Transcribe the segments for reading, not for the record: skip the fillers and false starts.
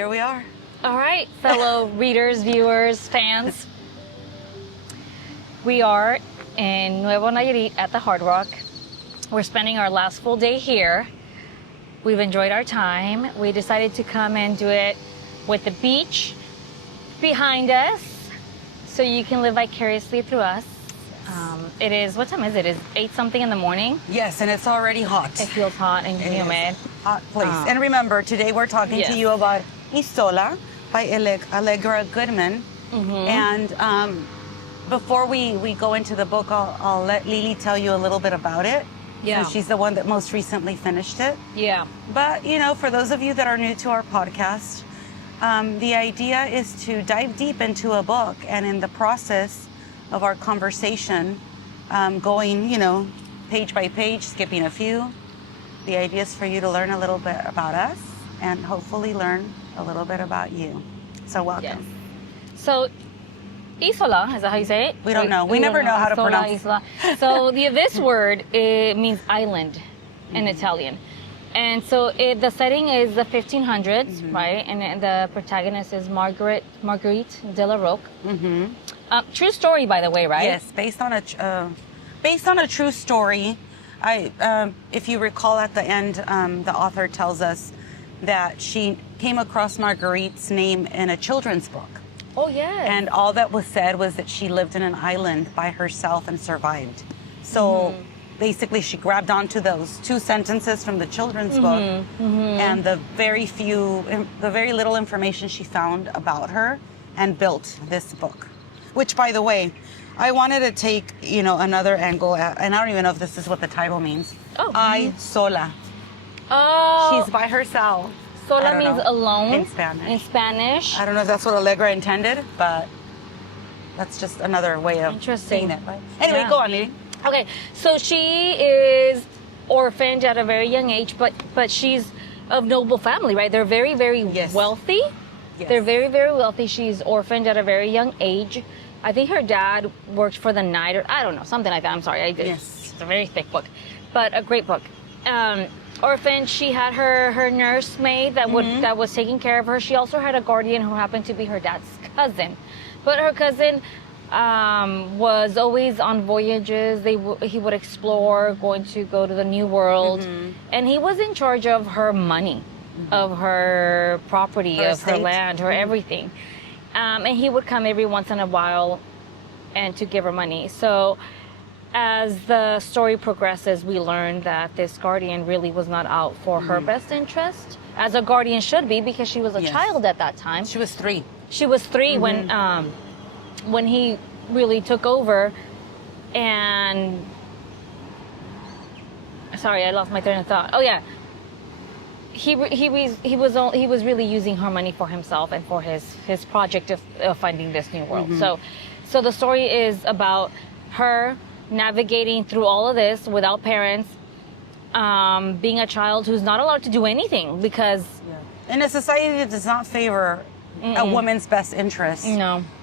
here we are. All right, fellow readers, viewers, fans. We are in Nuevo Nayarit at the Hard Rock. We're spending our last full day here. We've enjoyed our time. We decided to come and do it with the beach behind us so you can live vicariously through us. It is, what time is it? It's 8 something in the morning. Yes, and it's already hot. It feels hot and humid. Hot place. And remember, today we're talking to you about Isola by Allegra Goodman. And before we go into the book, I'll let Lily tell you a little bit about it. Yeah. So she's the one that most recently finished it. Yeah. But, you know, for those of you that are new to our podcast, the idea is to dive deep into a book, and in the process of our conversation, going, you know, page by page, skipping a few. The idea is for you to learn a little bit about us and hopefully learn a little bit about you. So welcome. Yes. So, Isola, is that how you say it? We don't know. We never know how to pronounce it. Isola. So this word, it means island in Italian. And so the setting is the 1500s, right? And the protagonist is Marguerite de la Roque. True story, by the way, right? Yes, based on a true story. If you recall at the end, the author tells us that she came across Marguerite's name in a children's book. Oh, yes. And all that was said was that she lived in an island by herself and survived. So basically she grabbed onto those 2 sentences from the children's book and the very little information she found about her and built this book. Which, by the way, I wanted to take, you know, another angle at, and I don't even know if this is what the title means. Oh. Isola. Oh. She's by herself. Sola means alone. In Spanish. In Spanish. I don't know if that's what Allegra intended, but that's just another way of Interesting. saying it. Right? Anyway, go on, Lily. Okay, so she is orphaned at a very young age, but she's of noble family, right? They're very, very wealthy. Yes. They're very, very wealthy. She's orphaned at a very young age. I think her dad worked for the night, or I don't know, something like that. I'm sorry. It's a very thick book, but a great book. Orphaned, she had her nursemaid that was taking care of her. She also had a guardian who happened to be her dad's cousin, but her cousin was always on voyages. He would explore, going to go to the New World, and he was in charge of her money, of her property, of her land, her everything. And he would come every once in a while and to give her money. So as the story progresses, we learn that this guardian really was not out for her best interest, as a guardian should be, because she was a child at that time. She was 3. She was 3 when he really took over. And sorry, I lost my train of thought. Oh yeah. He was really using her money for himself and for his project of finding this new world. So the story is about her navigating through all of this without parents, being a child who's not allowed to do anything because in a society that does not favor a woman's best interest,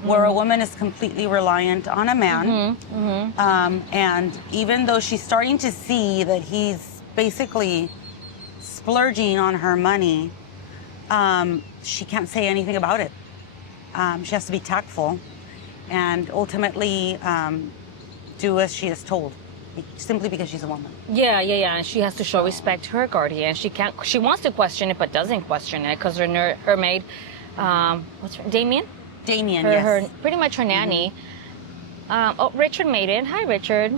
where a woman is completely reliant on a man, and even though she's starting to see that he's basically splurging on her money, she can't say anything about it. She has to be tactful and ultimately do as she is told, simply because she's a woman. Yeah. And she has to show respect to her guardian. She wants to question it, but doesn't question it because her maid, what's her, Damien, yes. Pretty much her nanny. Richard made it. Hi, Richard.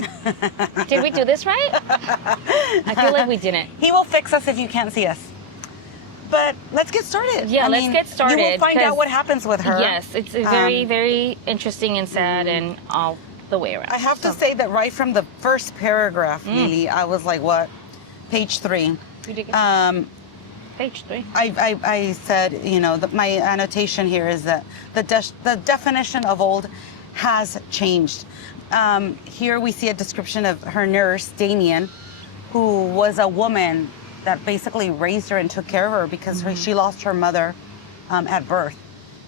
Did we do this right? I feel like we didn't. He will fix us if you can't see us. But let's get started. Yeah, let's get started. You will find out what happens with her. Yes, it's very, very interesting and sad and all the way around. I have to say that right from the first paragraph, Lily, I was like, what? Page 3. Page 3. I said, you know, my annotation here is that the definition of old has changed. Here we see a description of her nurse, Damien, who was a woman that basically raised her and took care of her because she lost her mother at birth.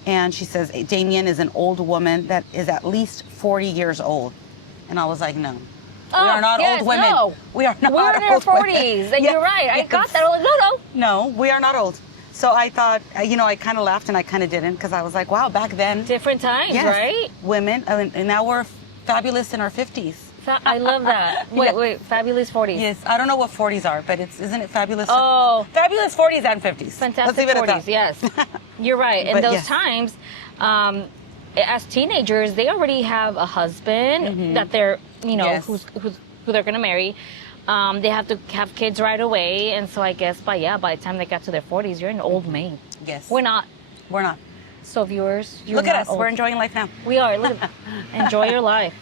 And she says, Damien is an old woman that is at least 40 years old. And I was like, no. We are not old women. No. We are not We're old in our 40s. women. And you're right. I got that. I was like, no. No, we are not old. So I thought, I kind of laughed and I kind of didn't because I was like, wow, back then. Different times, yes, right? Women, and now we're fabulous in our 50s. I love that. Wait, fabulous 40s. Yes, I don't know what 40s are, but isn't it fabulous? Oh. Fabulous 40s and 50s. Fantastic 40s, yes. You're right. In those times, as teenagers, they already have a husband that they're, who they're going to marry. They have to have kids right away. And so I guess by the time they got to their 40s, you're an old maid. Yes. We're not. We're not. So viewers, look at us. Old. We're enjoying life now. We are. Look at enjoy your life.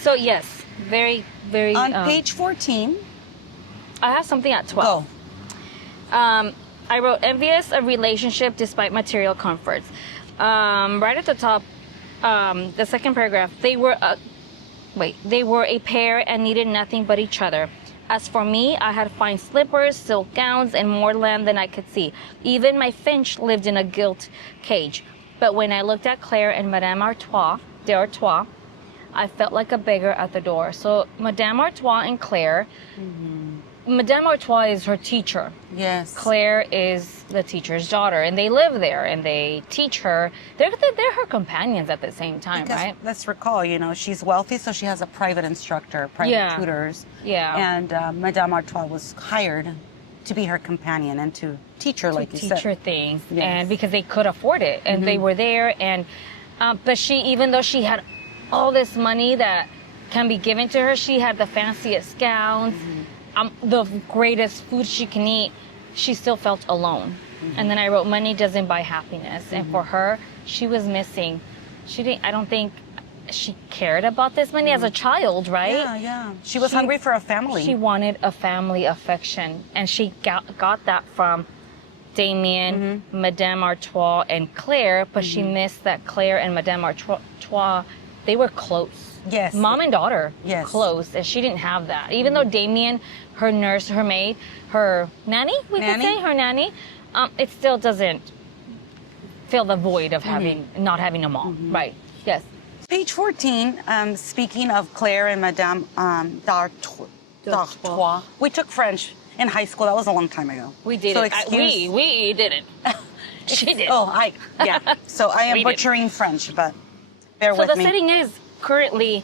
So yes, very, very. On page 14. I have something at 12. Go. I wrote envious of relationship despite material comforts. Right at the top, the second paragraph, they were a pair and needed nothing but each other. As for me, I had fine slippers, silk gowns, and more land than I could see. Even my Finch lived in a gilt cage. But when I looked at Claire and Madame d'Artois, I felt like a beggar at the door. So Madame Artois and Claire, Madame Artois is her teacher. Yes. Claire is the teacher's daughter, and they live there, and they teach her. They're her companions at the same time, because, right? Let's recall, she's wealthy, so she has a private instructor, private tutors. Yeah. And Madame Artois was hired to be her companion and to teach her, like you said. Teach her things, yes. and because they could afford it, and they were there, and but even though she had all this money that can be given to her, she had the fanciest gowns. The greatest food she can eat, she still felt alone. And then I wrote, money doesn't buy happiness. And for her, she was missing. I don't think she cared about this money as a child, right? Yeah. She was hungry for a family. She wanted a family affection. And she got that from Damien, Madame Artois, and Claire, but she missed that Claire and Madame Artois, they were close. Yes. Mom and daughter, close. and she didn't have that. Even though Damien, her nurse, her maid, her nanny, could say, her nanny, it still doesn't fill the void of not having a mom. Right, yes. Page 14, speaking of Claire and Madame d'Artois, we took French in high school. That was a long time ago. We did so it. We didn't. She did. So I am butchering French, but bear with me. So the setting is currently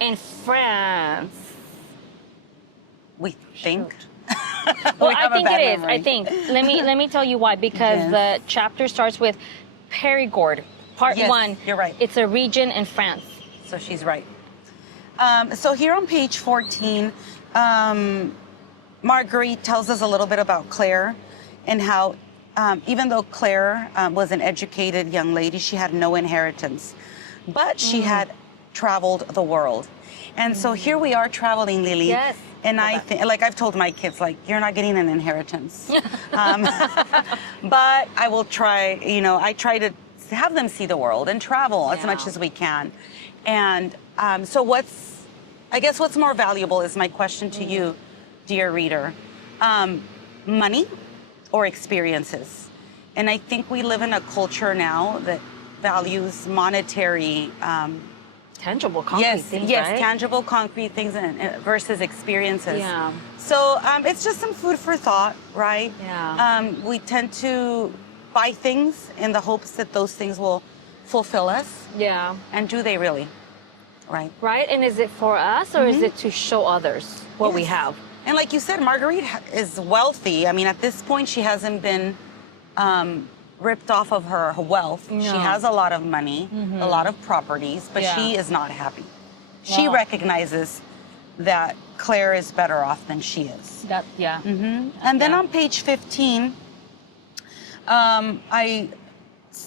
in France. We think. Well, I think it is. I think. Let me tell you why. Because the chapter starts with Périgord, part 1. You're right. It's a region in France. So she's right. So here on page 14, Marguerite tells us a little bit about Claire and how even though Claire was an educated young lady, she had no inheritance, but she had traveled the world. And so here we are traveling, Lily. Yes. And I think, like I've told my kids, like, you're not getting an inheritance. But I will try, I try to have them see the world and travel as much as we can. And so what's more valuable is my question to you, dear reader. Money or experiences? And I think we live in a culture now that values monetary tangible concrete things, right? Tangible concrete things versus experiences. Yeah. So it's just some food for thought, right? Yeah. We tend to buy things in the hopes that those things will fulfill us. Yeah. And do they really? Right. Right. And is it for us or is it to show others what we have? And like you said, Marguerite is wealthy. I mean, at this point, she hasn't been ripped off of her wealth. No. She has a lot of money, a lot of properties, but she is not happy. She recognizes that Claire is better off than she is. And then on page 15, I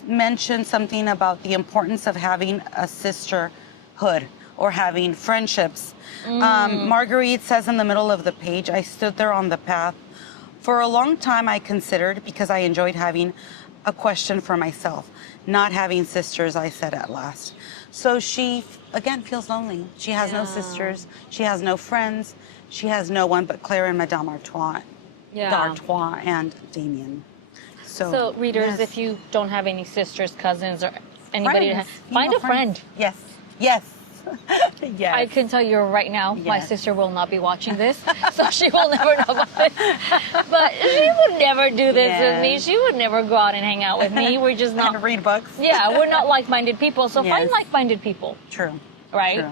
mentioned something about the importance of having a sisterhood or having friendships. Marguerite says in the middle of the page, I stood there on the path. For a long time I considered, because I enjoyed having a question for myself. Not having sisters, I said at last. So she, again, feels lonely. She has no sisters. She has no friends. She has no one but Claire and Madame Artois, d'Artois and Damien. So readers, if you don't have any sisters, cousins, or anybody, find a friend. Yes. Yes. I can tell you right now, my Yes. sister will not be watching this, so she will never know about this. But she would never do this with me. Yes. She would never go out and hang out with me. We're just not. And read books. Yeah, we're not like-minded people. So Yes. find like-minded people, True. right? True.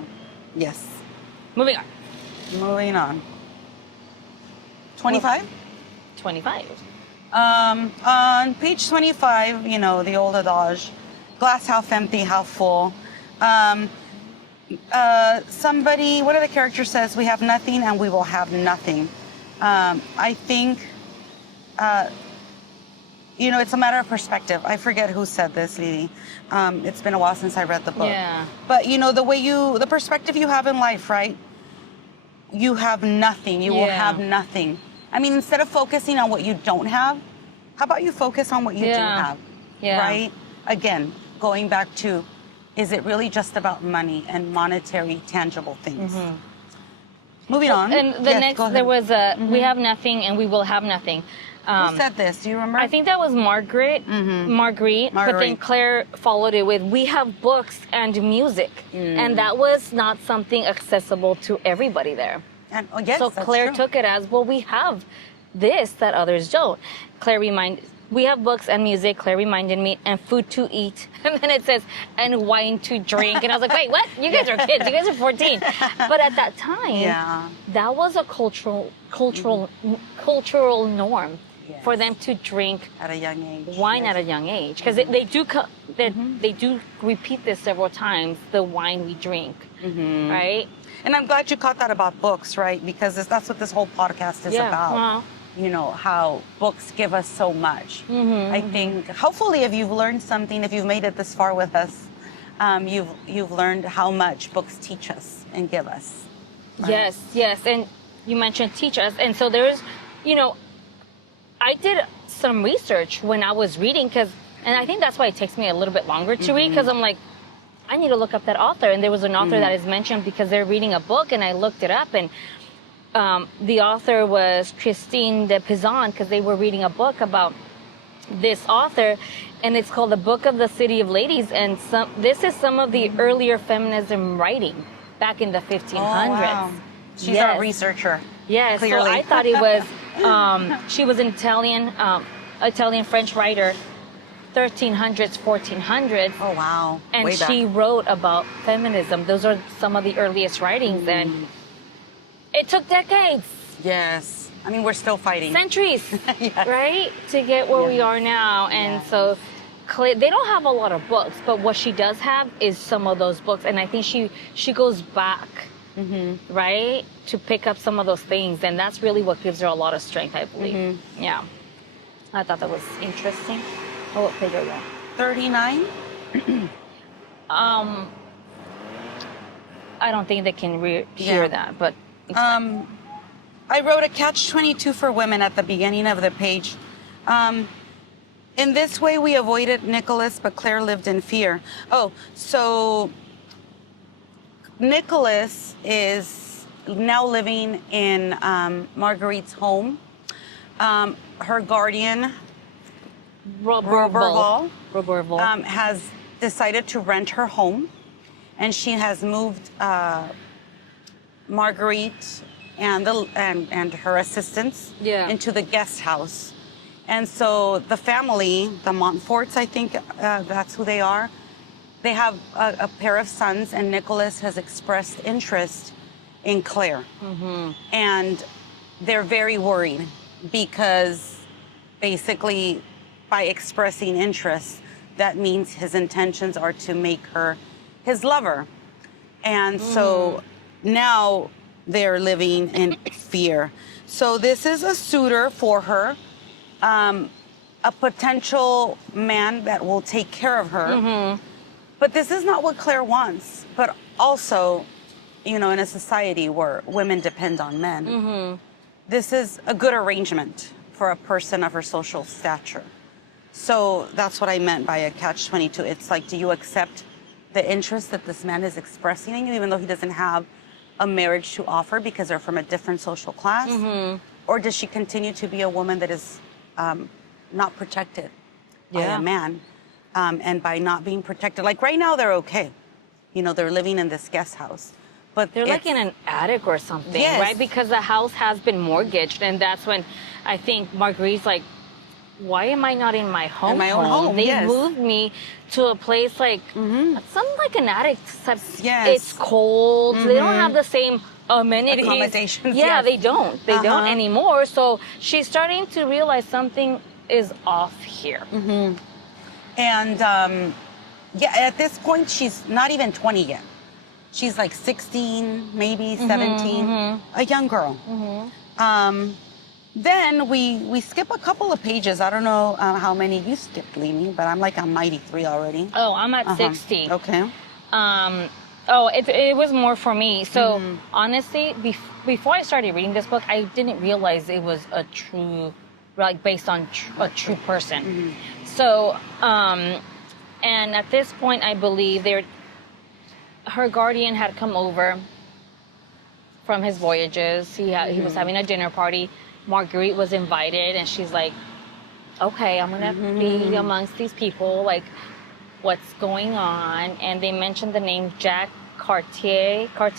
Yes. Moving on. Moving on. 25? 25. On page 25, you know, the old adage, glass half empty, half full. Somebody, one of the characters says, we have nothing and we will have nothing. I think, you know, it's a matter of perspective. I forget who said this, Lily. It's been a while since I read the book. Yeah. But, you know, the perspective you have in life, right? You have nothing. You will have nothing. I mean, instead of focusing on what you don't have, how about you focus on what you do have? Yeah. Right? Again, going back to, is it really just about money and monetary, tangible things? Moving on. And the next, there was a, we have nothing and we will have nothing. Who said this? Do you remember? I think that was Marguerite, but then Claire followed it with, we have books and music. And that was not something accessible to everybody there. And, oh, yes, so that's Claire true. took it as, well, we have this that others don't. We have books and music, Claire reminded me, and food to eat. And then it says, and wine to drink. And I was like, wait, what? You guys are kids. You guys are 14. But at that time, that was a cultural norm for them to drink at a young age. Wine at a young age. Because they do repeat this several times, the wine we drink, right? And I'm glad you caught that about books, right? Because that's what this whole podcast is about. Well, you know, how books give us so much. I think, hopefully, if you've learned something, if you've made it this far with us, you've learned how much books teach us and give us. Right? Yes. And you mentioned teach us. And so there's, you know, I did some research when I was reading, and I think that's why it takes me a little bit longer to read, because I'm like, I need to look up that author. And there was an author that is mentioned because they're reading a book, and I looked it up, and the author was Christine de Pizan, because they were reading a book about this author, and it's called The Book of the City of Ladies. And this is some of the earlier feminism writing back in the 1500s. Oh, wow. She's a researcher. Yes, clearly. so I thought it was, she was an Italian-French writer, 1300s, 1400s. Oh, wow. And Way she back. wrote about feminism. Those are some of the earliest writings. And it took decades. Yes. I mean, we're still fighting. Centuries, right? To get where we are now. And so they don't have a lot of books, but what she does have is some of those books. And I think she goes back, right, to pick up some of those things. And that's really what gives her a lot of strength, I believe. Yeah. I thought that was interesting. Oh, what page are you on? 39? I don't think they can hear that, but... I wrote a catch-22 for women at the beginning of the page. In this way, we avoided Nicholas, but Claire lived in fear. Oh, so Nicholas is now living in Marguerite's home. Her guardian, Roberval, has decided to rent her home, and she has moved Marguerite and her assistants into the guest house. And so the family, the Montforts, I think that's who they are, they have a pair of sons, and Nicholas has expressed interest in Claire. And they're very worried because basically by expressing interest, that means his intentions are to make her his lover. And so now they're living in fear. So this is a suitor for her, a potential man that will take care of her. But this is not what Claire wants. But also, you know, in a society where women depend on men, this is a good arrangement for a person of her social stature. So that's what I meant by a catch-22. It's like, do you accept the interest that this man is expressing in you, even though he doesn't have a marriage to offer because they're from a different social class? Or does she continue to be a woman that is not protected by a man? And by not being protected, like right now they're okay. they're living in this guest house. But they're like in an attic or something, Yes. right? Because the house has been mortgaged, and that's when I think Marguerite's like, why am I not in my home? In my own home, They yes. moved me to a place like something like an attic. Yes. It's cold. They don't have the same amenities. Accommodations, Yeah, yes. they don't. They don't anymore. So she's starting to realize something is off here. And at this point, she's not even 20 yet. She's like 16, maybe 17, a young girl. Then we skip a couple of pages. I don't know how many you skipped, Lini, but I'm like on 93 already. Oh, I'm at 60. Okay. It was more for me. So honestly, before I started reading this book, I didn't realize it was a true, like based on a true person. So, and at this point, I believe her guardian had come over from his voyages. He was having a dinner party. Marguerite was invited, and she's like, okay, I'm gonna be amongst these people, like, what's going on? And they mentioned the name Jack Cartier, I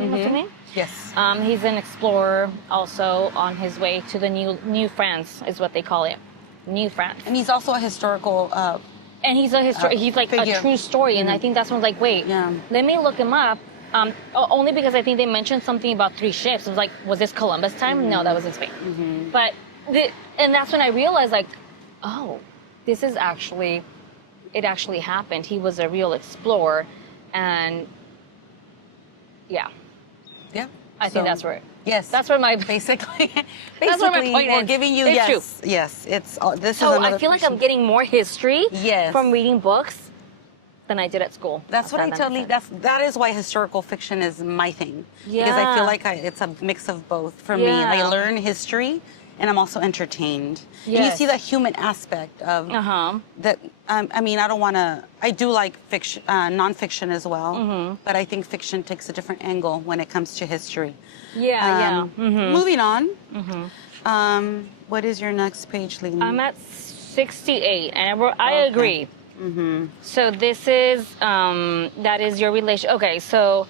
don't know his name. Yes. He's an explorer, also on his way to the New France, is what they call it, New France. And he's also a historical. And he's he's like figure. a true story, and I think that's when I was like, wait, let me look him up. Only because I think they mentioned something about 3 ships. It was like, was this Columbus time? No, that was in Spain. But and that's when I realized, like, oh, this is actually, it actually happened. He was a real explorer, and yeah, I think that's where. Yes, that's where my basically. That's where my point we're is. giving you It's true. true. Yes, it's this So is another. I feel like I'm getting more history from reading books than I did at school. That's what I tell you. That is why historical fiction is my thing. Because I feel like it's a mix of both for me. I learn history, and I'm also entertained. And you see that human aspect of that. I mean, I don't want to. I do like fiction, nonfiction as well, but I think fiction takes a different angle when it comes to history. Moving on. What is your next page, Lini? I'm at 68, and I agree. So this is, that is your relation. Okay, so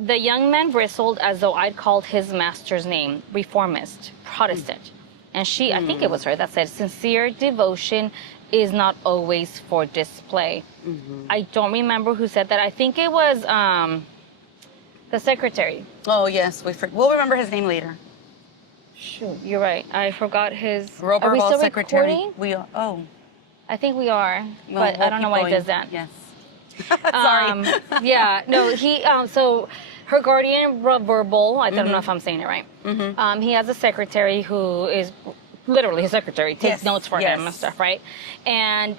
the young man bristled as though I'd called his master's name, reformist, Protestant. And she, I think it was her, that said, sincere devotion is not always for display. I don't remember who said that. I think it was the secretary. Oh, yes. We'll remember his name later. Shoot, you're right. I forgot his... Robert Are we still secretary. recording? I think we are, but I don't know why he does that. Yes. Sorry. So her guardian verbal, I don't know if I'm saying it right. He has a secretary who is literally his secretary, takes notes for him and stuff, right? And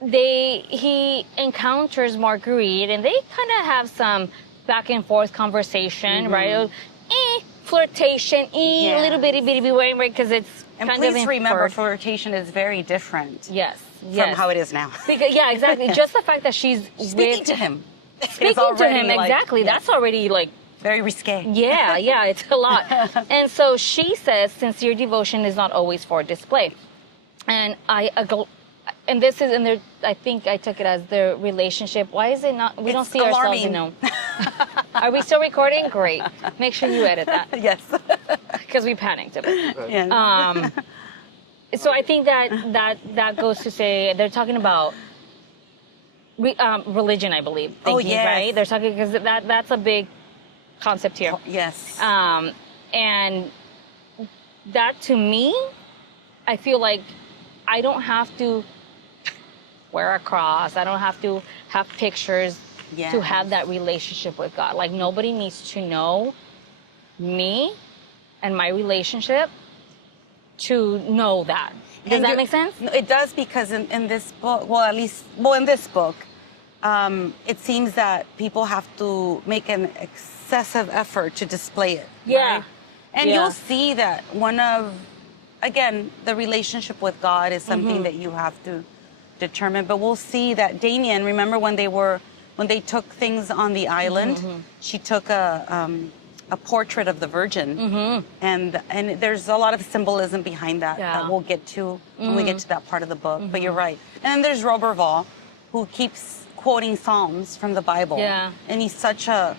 he encounters Marguerite, and they kind of have some back and forth conversation, right? Flirtation, a little bitty way, right? Because it's and kind of please remember, flirtation is very different. Yes. From how it is now. Because, exactly. Just the fact that she's speaking to him. Speaking to him, exactly. That's already like very risque. Yeah, it's a lot. And so she says, sincere devotion is not always for display. And and this is, and I think I took it as their relationship. Why is it not? We don't see alarming. ourselves, Are we still recording? Great. Make sure you edit that. Yes. Because we panicked a bit. Yes. So I think that goes to say they're talking about religion, I believe. Right? They're talking because that's a big concept here. Yes. And that to me, I feel like I don't have to wear a cross. I don't have to have pictures to have that relationship with God. Like nobody needs to know me and my relationship to know that. Does that make sense? It does, because in this book, in this book, it seems that people have to make an excessive effort to display it. Right? And you'll see that again, the relationship with God is something that you have to determine. But we'll see that Damien, remember when they took things on the island, she took a portrait of the Virgin, and there's a lot of symbolism behind that that we'll get to when we get to that part of the book. But you're right. And then there's Roberval, who keeps quoting Psalms from the Bible. Yeah. And he's such an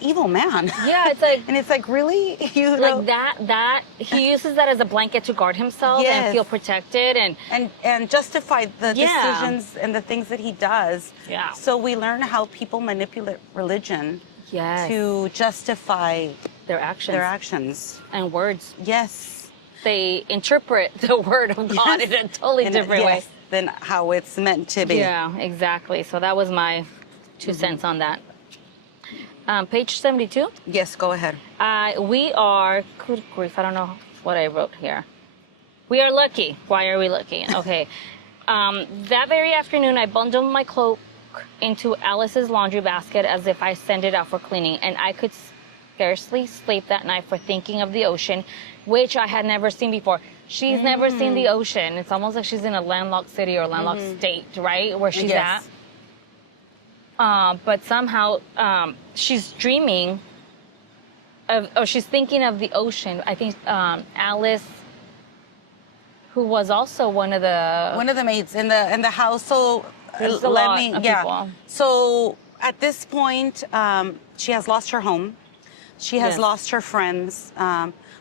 evil man. Yeah, it's like... And it's like, really? You know? Like that, he uses that as a blanket to guard himself and feel protected and justify the Yeah. decisions and the things that he does. Yeah. So we learn how people manipulate religion Yes. to justify their actions. their actions. And words. Yes. They interpret the word of God in a totally different way. Than how it's meant to be. Yeah, exactly. So that was my 2 cents on that. Page 72. Yes, go ahead. We are, good grief, I don't know what I wrote here. We are lucky. Why are we lucky? Okay. That very afternoon, I bundled my cloak into Alice's laundry basket as if I sent it out for cleaning, and I could scarcely sleep that night for thinking of the ocean, which I had never seen before. She's never seen the ocean. It's almost like she's in a landlocked city or landlocked state, right? Where she's at. But somehow she's dreaming of, or she's thinking of the ocean. I think Alice, who was also one of the maids in the house. So There's a lot of people. So at this point, she has lost her home. She has lost her friends,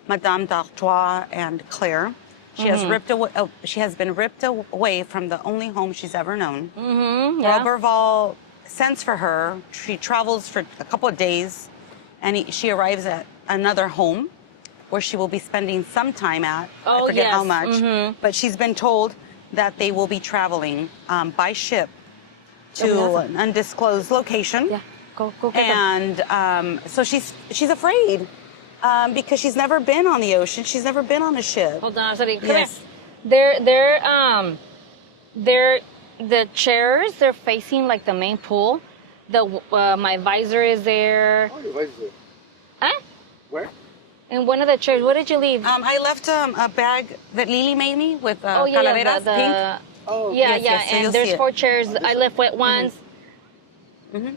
Madame d'Artois and Claire. She has ripped away. She has been ripped away from the only home she's ever known. Roberval sends for her. She travels for a couple of days, and she arrives at another home where she will be spending some time at. I forget how much, but she's been told that they will be traveling by ship to an undisclosed location. Yeah, go get them. And so she's afraid because she's never been on the ocean. She's never been on a ship. Hold on, sorry. Come here. They're the chairs. They're facing like the main pool. My visor is there. Oh, your visor. Huh? Where? In one of the chairs. What did you leave? I left a bag that Lily made me with calaveras, pink. Oh, yeah, yes, so and you'll there's see 4 it. chairs. I left wet ones.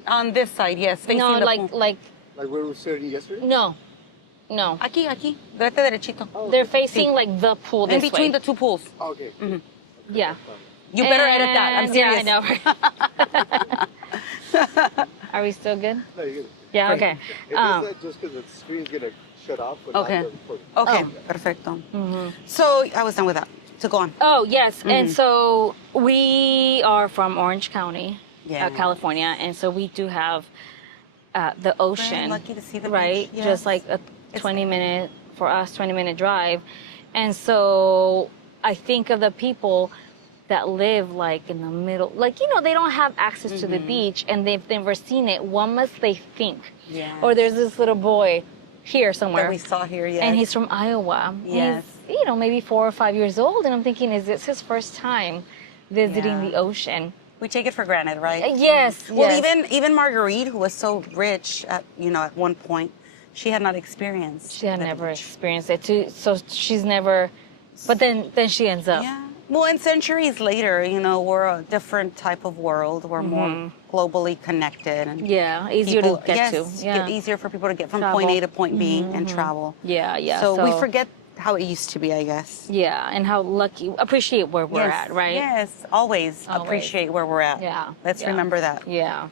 On this side, yes, facing No, the like pool. Like where we were sitting yesterday? no. Aquí, vete derechito. Oh, They're facing like the pool this In between way. the two pools. Oh, okay. Yeah. You better edit that. I'm serious. Yeah, I know. Are we still good? No, you're good. Yeah, okay. It does that just because the screen's going to shut off. But Okay. not the recording. Okay, perfecto. So I was done with that. So go on. Oh, yes. And so we are from Orange County, Yeah. California. And so we do have the ocean. lucky to see the right? beach, Just yes. like a 20-minute drive. And so I think of the people that live like in the middle, like, they don't have access to the beach and they've never seen it. What must they think? Yes. Or there's this little boy here somewhere. That we saw here, yes. And he's from Iowa. Yes. He's, maybe 4 or 5 years old. And I'm thinking, is this his first time visiting the ocean? We take it for granted, right? Yes. Well, yes. even Marguerite, who was so rich at one point, she had not experienced. She had the never beach. experienced it too. So she's never, but then she ends up. Yeah. Well, and centuries later, we're a different type of world. We're more globally connected. And Yeah, easier to get to. Yeah. Easier for people to get from Travel. point A to point B and travel. Yeah. So we forget how it used to be, I guess. Yeah, and how lucky, appreciate where we're at, right? Yes, always appreciate where we're at. Yeah. Let's yeah. remember that. Yeah.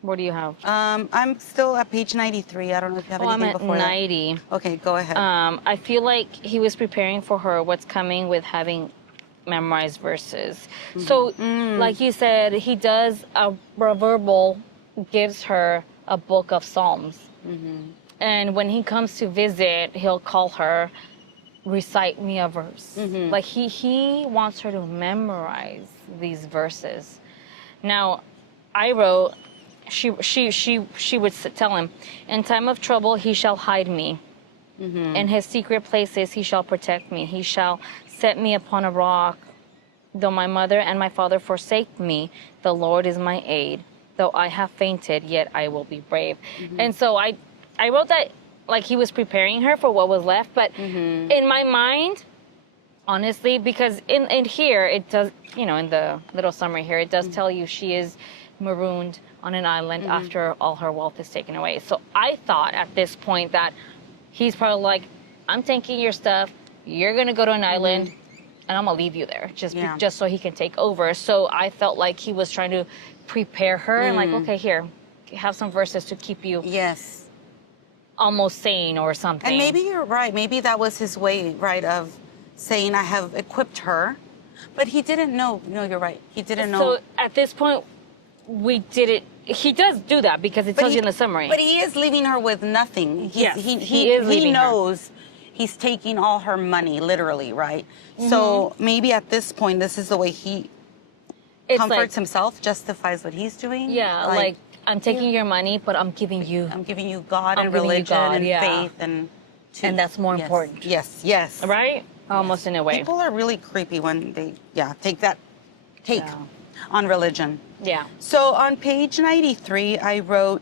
What do you have? I'm still at page 93. I don't know if you have I'm anything at before 90. that. Okay, go ahead. I feel like he was preparing for her what's coming with having memorized verses. So, like you said, he does a verbal, gives her a book of Psalms. And when he comes to visit, he'll call her, recite me a verse. Like he wants her to memorize these verses. Now, I wrote, she would tell him, in time of trouble he shall hide me. In his secret places he shall protect me. He shall set me upon a rock. Though my mother and my father forsake me, the Lord is my aid. Though I have fainted, yet I will be brave. And so I wrote that like he was preparing her for what was left. But in my mind, honestly, because in here, it does, in the little summary here, it does tell you she is marooned on an island after all her wealth is taken away. So I thought at this point that he's probably like, I'm taking your stuff, you're going to go to an island, and I'm gonna leave you there Yeah. just so he can take over. So I felt like he was trying to prepare her and like, okay, here, have some verses to keep you Yes. almost sane or something. And maybe you're right. Maybe that was his way, right, of saying, I have equipped her. But he didn't know. No, you're right. He didn't know. So at this point, we did it. He does do that because it tells you in the summary. But he is leaving her with nothing. Yes, he is leaving her. knows he's taking all her money, literally, right? So maybe at this point, this is the way he comforts himself, justifies what he's doing. Yeah, like I'm taking your money, but I'm giving you God I'm and giving you religion God, and yeah. faith and that's more important. Yes, yes. Right? Almost in a way. People are really creepy when they take on religion. Yeah. So on page 93, I wrote,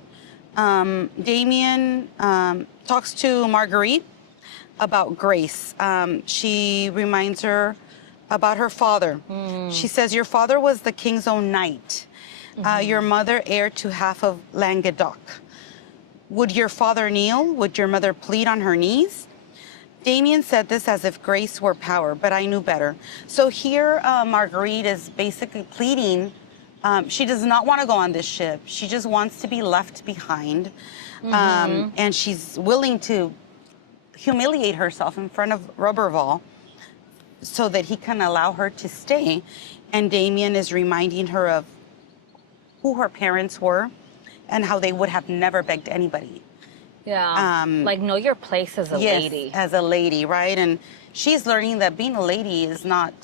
Damien talks to Marguerite about grace. She reminds her about her father. She says, your father was the king's own knight. Your mother heir to half of Languedoc. Would your father kneel? Would your mother plead on her knees? Damien said this as if grace were power, but I knew better. So here, Marguerite is basically pleading. She does not want to go on this ship. She just wants to be left behind. And she's willing to humiliate herself in front of Roberval so that he can allow her to stay. And Damien is reminding her of who her parents were and how they would have never begged anybody. Yeah. Like know your place as a lady. As a lady, right? And she's learning that being a lady has not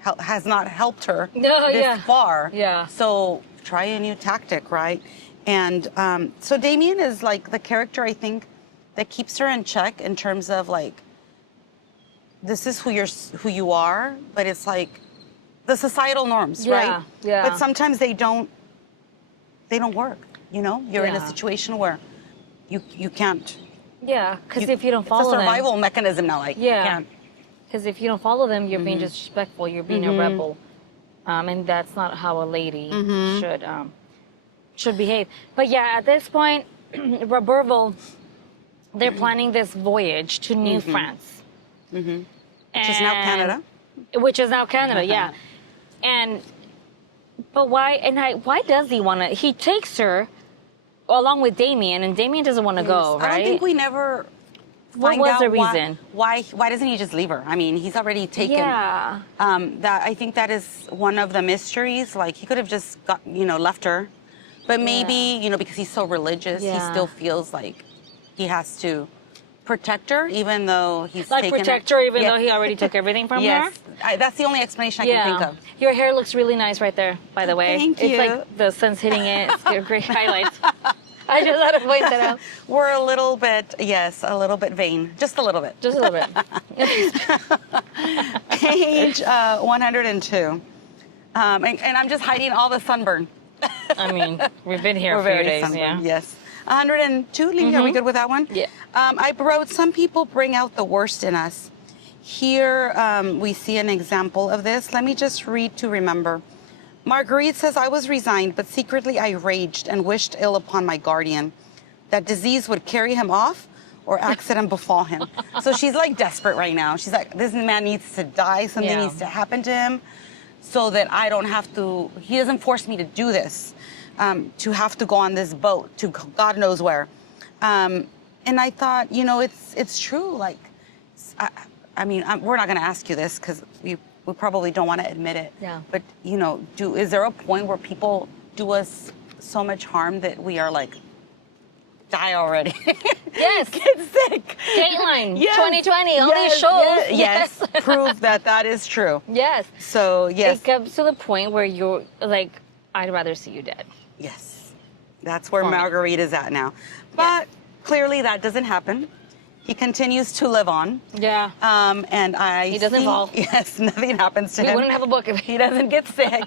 helped her this far. Yeah. So try a new tactic, right? And so Damien is like the character, I think, that keeps her in check in terms of like, this is who you are, but it's like the societal norms, right? Yeah. But sometimes they don't work. You know, you're in a situation where you can't. Yeah, because if you don't follow them, it's a survival mechanism now. Like, you can't. Because if you don't follow them, you're being disrespectful. You're being a rebel, and that's not how a lady should behave. But yeah, at this point, Roberval, they're planning this voyage to New France, which is now Canada. Which is now Canada, yeah. But why does he want to? He takes her along with Damien, and Damien doesn't want to go, right? I don't think we never What was the reason? Why doesn't he just leave her? I mean, he's already taken. Yeah. I think that is one of the mysteries. Like, he could have just left her, but maybe because he's so religious, he still feels like he has to protect her, even though he's protect her, even though he already took everything from her. Yes, that's the only explanation I can think of. Your hair looks really nice right there, by the way. Thank you. It's like the sun's hitting it. It's great highlights. I just had to point that out. We're a little bit vain. Just a little bit. Just a little bit. Page 102. And I'm just hiding all the sunburn. I mean, we've been here We're a few very days, sunburned, yeah. Yes. 102, Lily, are we good with that one? Yeah. I wrote, some people bring out the worst in us. Here we see an example of this. Let me just read to remember. Marguerite says, I was resigned, but secretly I raged and wished ill upon my guardian, that disease would carry him off or accident befall him. So she's like desperate right now. She's like, this man needs to die. Something needs to happen to him so that I don't have to, he doesn't force me to do this, to have to go on this boat to God knows where. And I thought, it's true. Like, I mean, we're not going to ask you this because we probably don't want to admit it. Yeah. But, is there a point where people do us so much harm that we are like, die already? Yes. Get sick. Dateline, Yes. 2020, all these shows. Yes. Prove that is true. Yes. So, yes. It comes to the point where you're like, I'd rather see you dead. Yes. That's where Marguerite is at now. But clearly that doesn't happen. He continues to live on. Yeah. And He doesn't fall. Yes, nothing happens to him. We wouldn't have a book if He doesn't get sick.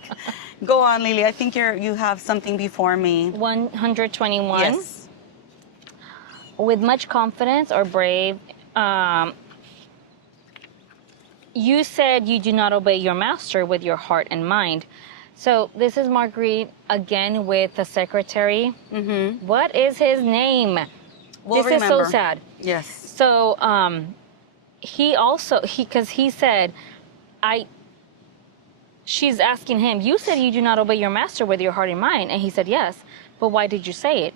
Go on, Lily. I think you have something before me. 121. Yes. With much confidence or brave, you said you do not obey your master with your heart and mind. So this is Marguerite again with the secretary. Mm-hmm. What is his name? We'll this remember. is so sad. Yes. So he said, she's asking him, you said you do not obey your master with your heart and mind. And he said, yes. But why did you say it?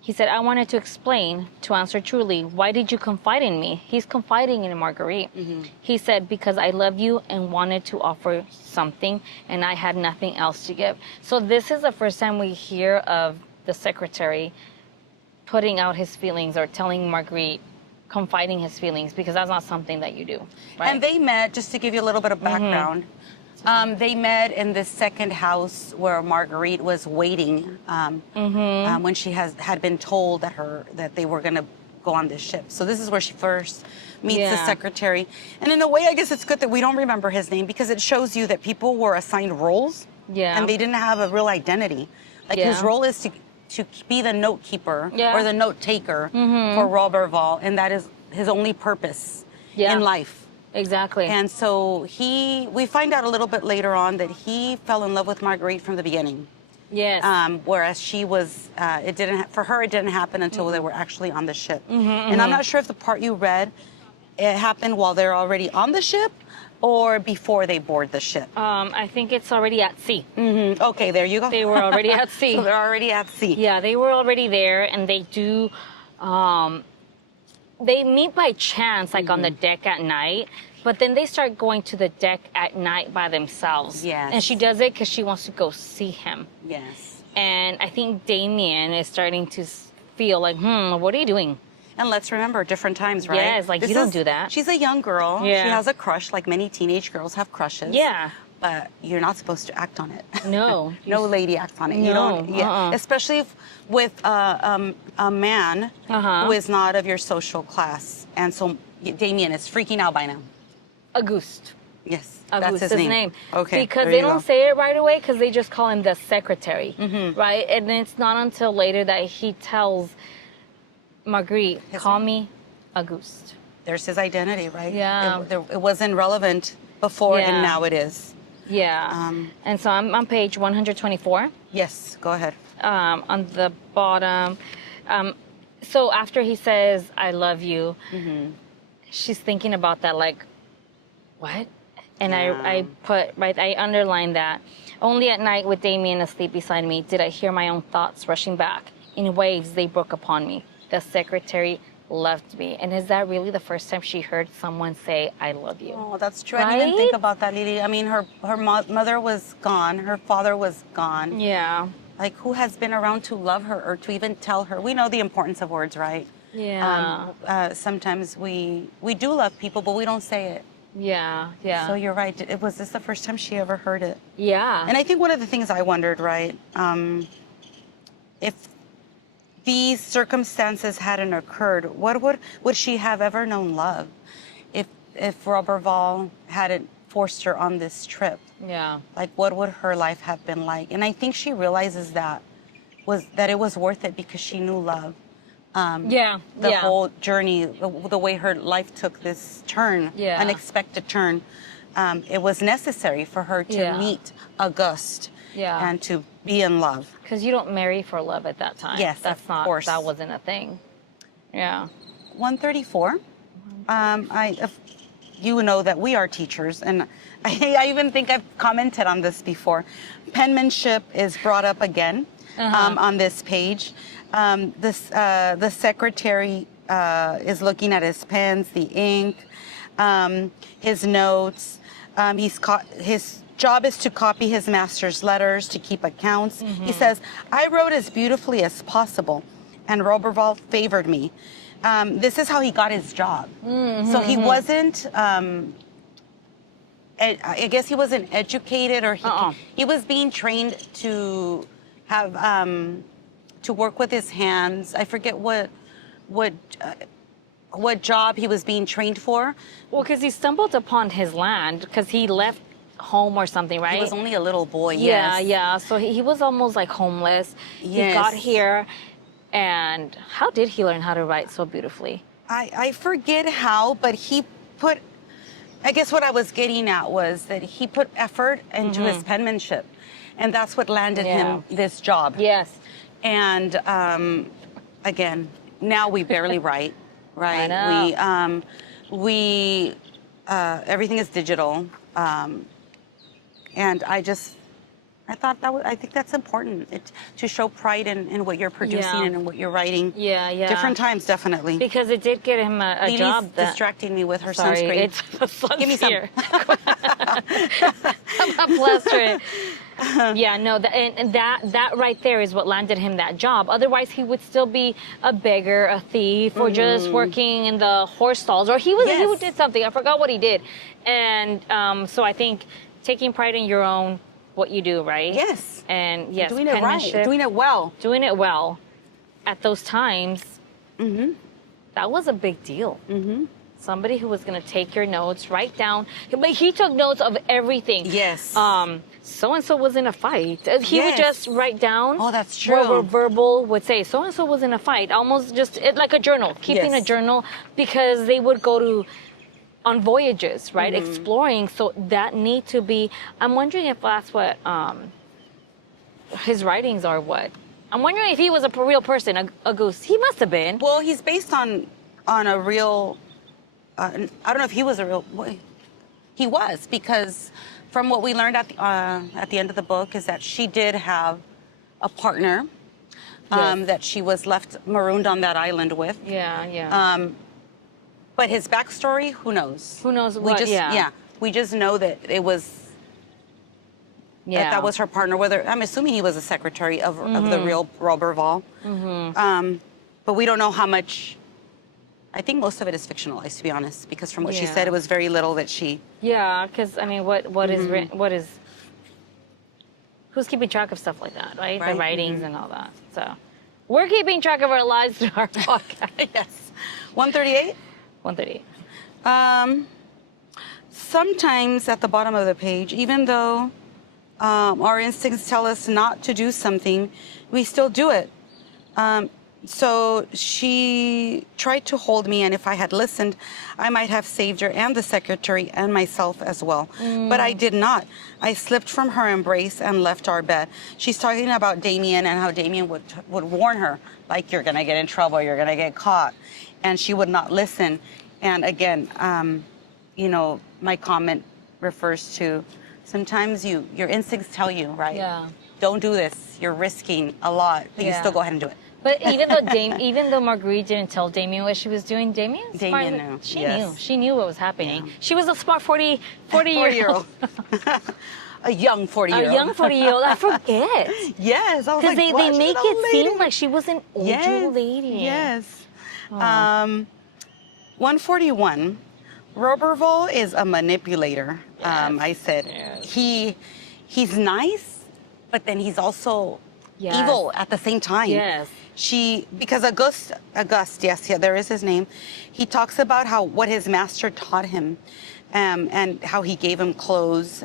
He said, I wanted to explain, to answer truly, why did you confide in me? He's confiding in Marguerite. He said, because I love you and wanted to offer something, and I had nothing else to give. So this is the first time we hear of the secretary putting out his feelings or telling Marguerite, confiding his feelings, because that's not something that you do. Right? And they met, just to give you a little bit of background, they met in this second house where Marguerite was waiting when she had been told that they were going to go on this ship. So this is where she first meets the secretary. And in a way, I guess it's good that we don't remember his name, because it shows you that people were assigned roles and they didn't have a real identity. Like his role is to be the note keeper or the note taker for Roberval, and that is his only purpose in life. Exactly. And so we find out a little bit later on that he fell in love with Marguerite from the beginning. Yes. Whereas she was, for her, it didn't happen until they were actually on the ship. And I'm not sure if the part you read, it happened while they're already on the ship or before they board the ship. I think it's already at sea. Okay, there you go. They were already at sea. So they're already at sea. Yeah, they were already there, and they do. They meet by chance, like on the deck at night, but then they start going to the deck at night by themselves. Yes. And she does it because she wants to go see him. Yes. And I think Damien is starting to feel like, what are you doing? And let's remember, different times, right? Yes, like, you don't do that. She's a young girl. Yeah. She has a crush, like many teenage girls have crushes. Yeah. But you're not supposed to act on it. No. No lady acts on it. You No, don't. Especially with a man who is not of your social class. And so Damien is freaking out by now. Auguste. Yes, Auguste that's his name. Okay. Because there they you don't go. say it right away because they just call him the secretary, right? And it's not until later that he tells Marguerite, call me Auguste. There's his identity, right? Yeah. It wasn't relevant before, Yeah. and now it is. Yeah. And so I'm on page 124. Yes, go ahead. On the bottom. So after he says, I love you, she's thinking about that, like, what? And I underlined that. Only at night with Damien asleep beside me did I hear my own thoughts rushing back. In waves they broke upon me. The secretary loved me. And is that really the first time she heard someone say, I love you? Oh, that's true. I didn't even think about that, Lily. I mean, her mother was gone. Her father was gone. Yeah. Like, who has been around to love her or to even tell her? We know the importance of words, right? Yeah. Sometimes we do love people, but we don't say it. Yeah, yeah. So you're right. Was this the first time she ever heard it? Yeah. And I think one of the things I wondered, right, if these circumstances hadn't occurred, would she have ever known love? If Roberval hadn't forced her on this trip? Yeah. Like, what would her life have been like? And I think she realizes that it was worth it because she knew love. The whole journey, the way her life took this turn, unexpected turn, it was necessary for her to meet Auguste and to be in love. Because you don't marry for love at that time. Yes, that's of not. course. That wasn't a thing. Yeah. 134. You know that we are teachers, and I even think I've commented on this before. Penmanship is brought up again on this page. The secretary is looking at his pens, the ink, his notes. His job is to copy his master's letters, to keep accounts. He says, I wrote as beautifully as possible, and Roberval favored me. This is how he got his job. So he wasn't, I guess he wasn't educated, or he was being trained to have, to work with his hands. I forget what job he was being trained for. Well, because he stumbled upon his land because he left home or something, right? He was only a little boy. Yeah, yes. yeah. So he was almost like homeless. Yes. He got here, and how did he learn how to write so beautifully? I forget how, but he put, I guess what I was getting at was that he put effort into his penmanship, and that's what landed him this job. Yes. And again, now we barely write, right? I know. We everything is digital. And I thought I think that's important to show pride in what you're producing and in what you're writing. Yeah, yeah. Different times, definitely. Because it did get him a Lily's job. distracting me with her Sorry, sunscreen. it's the sun's Give me some. here. I'm plastering. Yeah, no, and that right there is what landed him that job. Otherwise, he would still be a beggar, a thief, or just working in the horse stalls, or he did something. I forgot what he did. And so I think taking pride in your own what you do, right? Yes. And yes, doing it right, doing it well. Doing it well at those times. That was a big deal. Somebody who was going to take your notes, write down. But he took notes of everything. Yes. So-and-so was in a fight. He would just write down. Oh, that's true. Verbal would say, so-and-so was in a fight. Almost just like a journal, keeping a journal, because they would go on voyages, right? Exploring. So that need to be, I'm wondering if that's what his writings are what. I'm wondering if he was a real person, a goose. He must have been. Well, he's based on a real, I don't know if he was a real, he was, because from what we learned at the end of the book is that she did have a partner that she was left marooned on that island with. Yeah. But his backstory, who knows? Who knows what? We just know that it was. That was her partner. Whether I'm assuming he was a secretary of the real Roberval. But we don't know how much. I think most of it is fictionalized, to be honest, because from what she said, it was very little that she. Yeah, because I mean, what is who's keeping track of stuff like that, right? The writings and all that. So we're keeping track of our lives through our podcast. Yes. 138. 138. Sometimes at the bottom of the page, even though our instincts tell us not to do something, we still do it. So she tried to hold me, and if I had listened, I might have saved her and the secretary and myself as well. But I did not. I slipped from her embrace and left our bed. She's talking about Damien and how Damien would warn her, like, you're going to get in trouble, you're going to get caught. And she would not listen. And again, my comment refers to sometimes your instincts tell you, right? Yeah. Don't do this. You're risking a lot, but you still go ahead and do it. But even though Marguerite didn't tell Damien what she was doing, Damien knew. She knew what was happening. Yeah. She was a smart 40-year-old. A young 40-year-old. A young 40-year-old. I forget. Yes. I was like, because they make it seem like she was an older lady. Yes. 141. Roberval is a manipulator. Yes. I said he's nice, but then he's also evil at the same time. Yes. Because Auguste, there is his name. He talks about what his master taught him, and how he gave him clothes.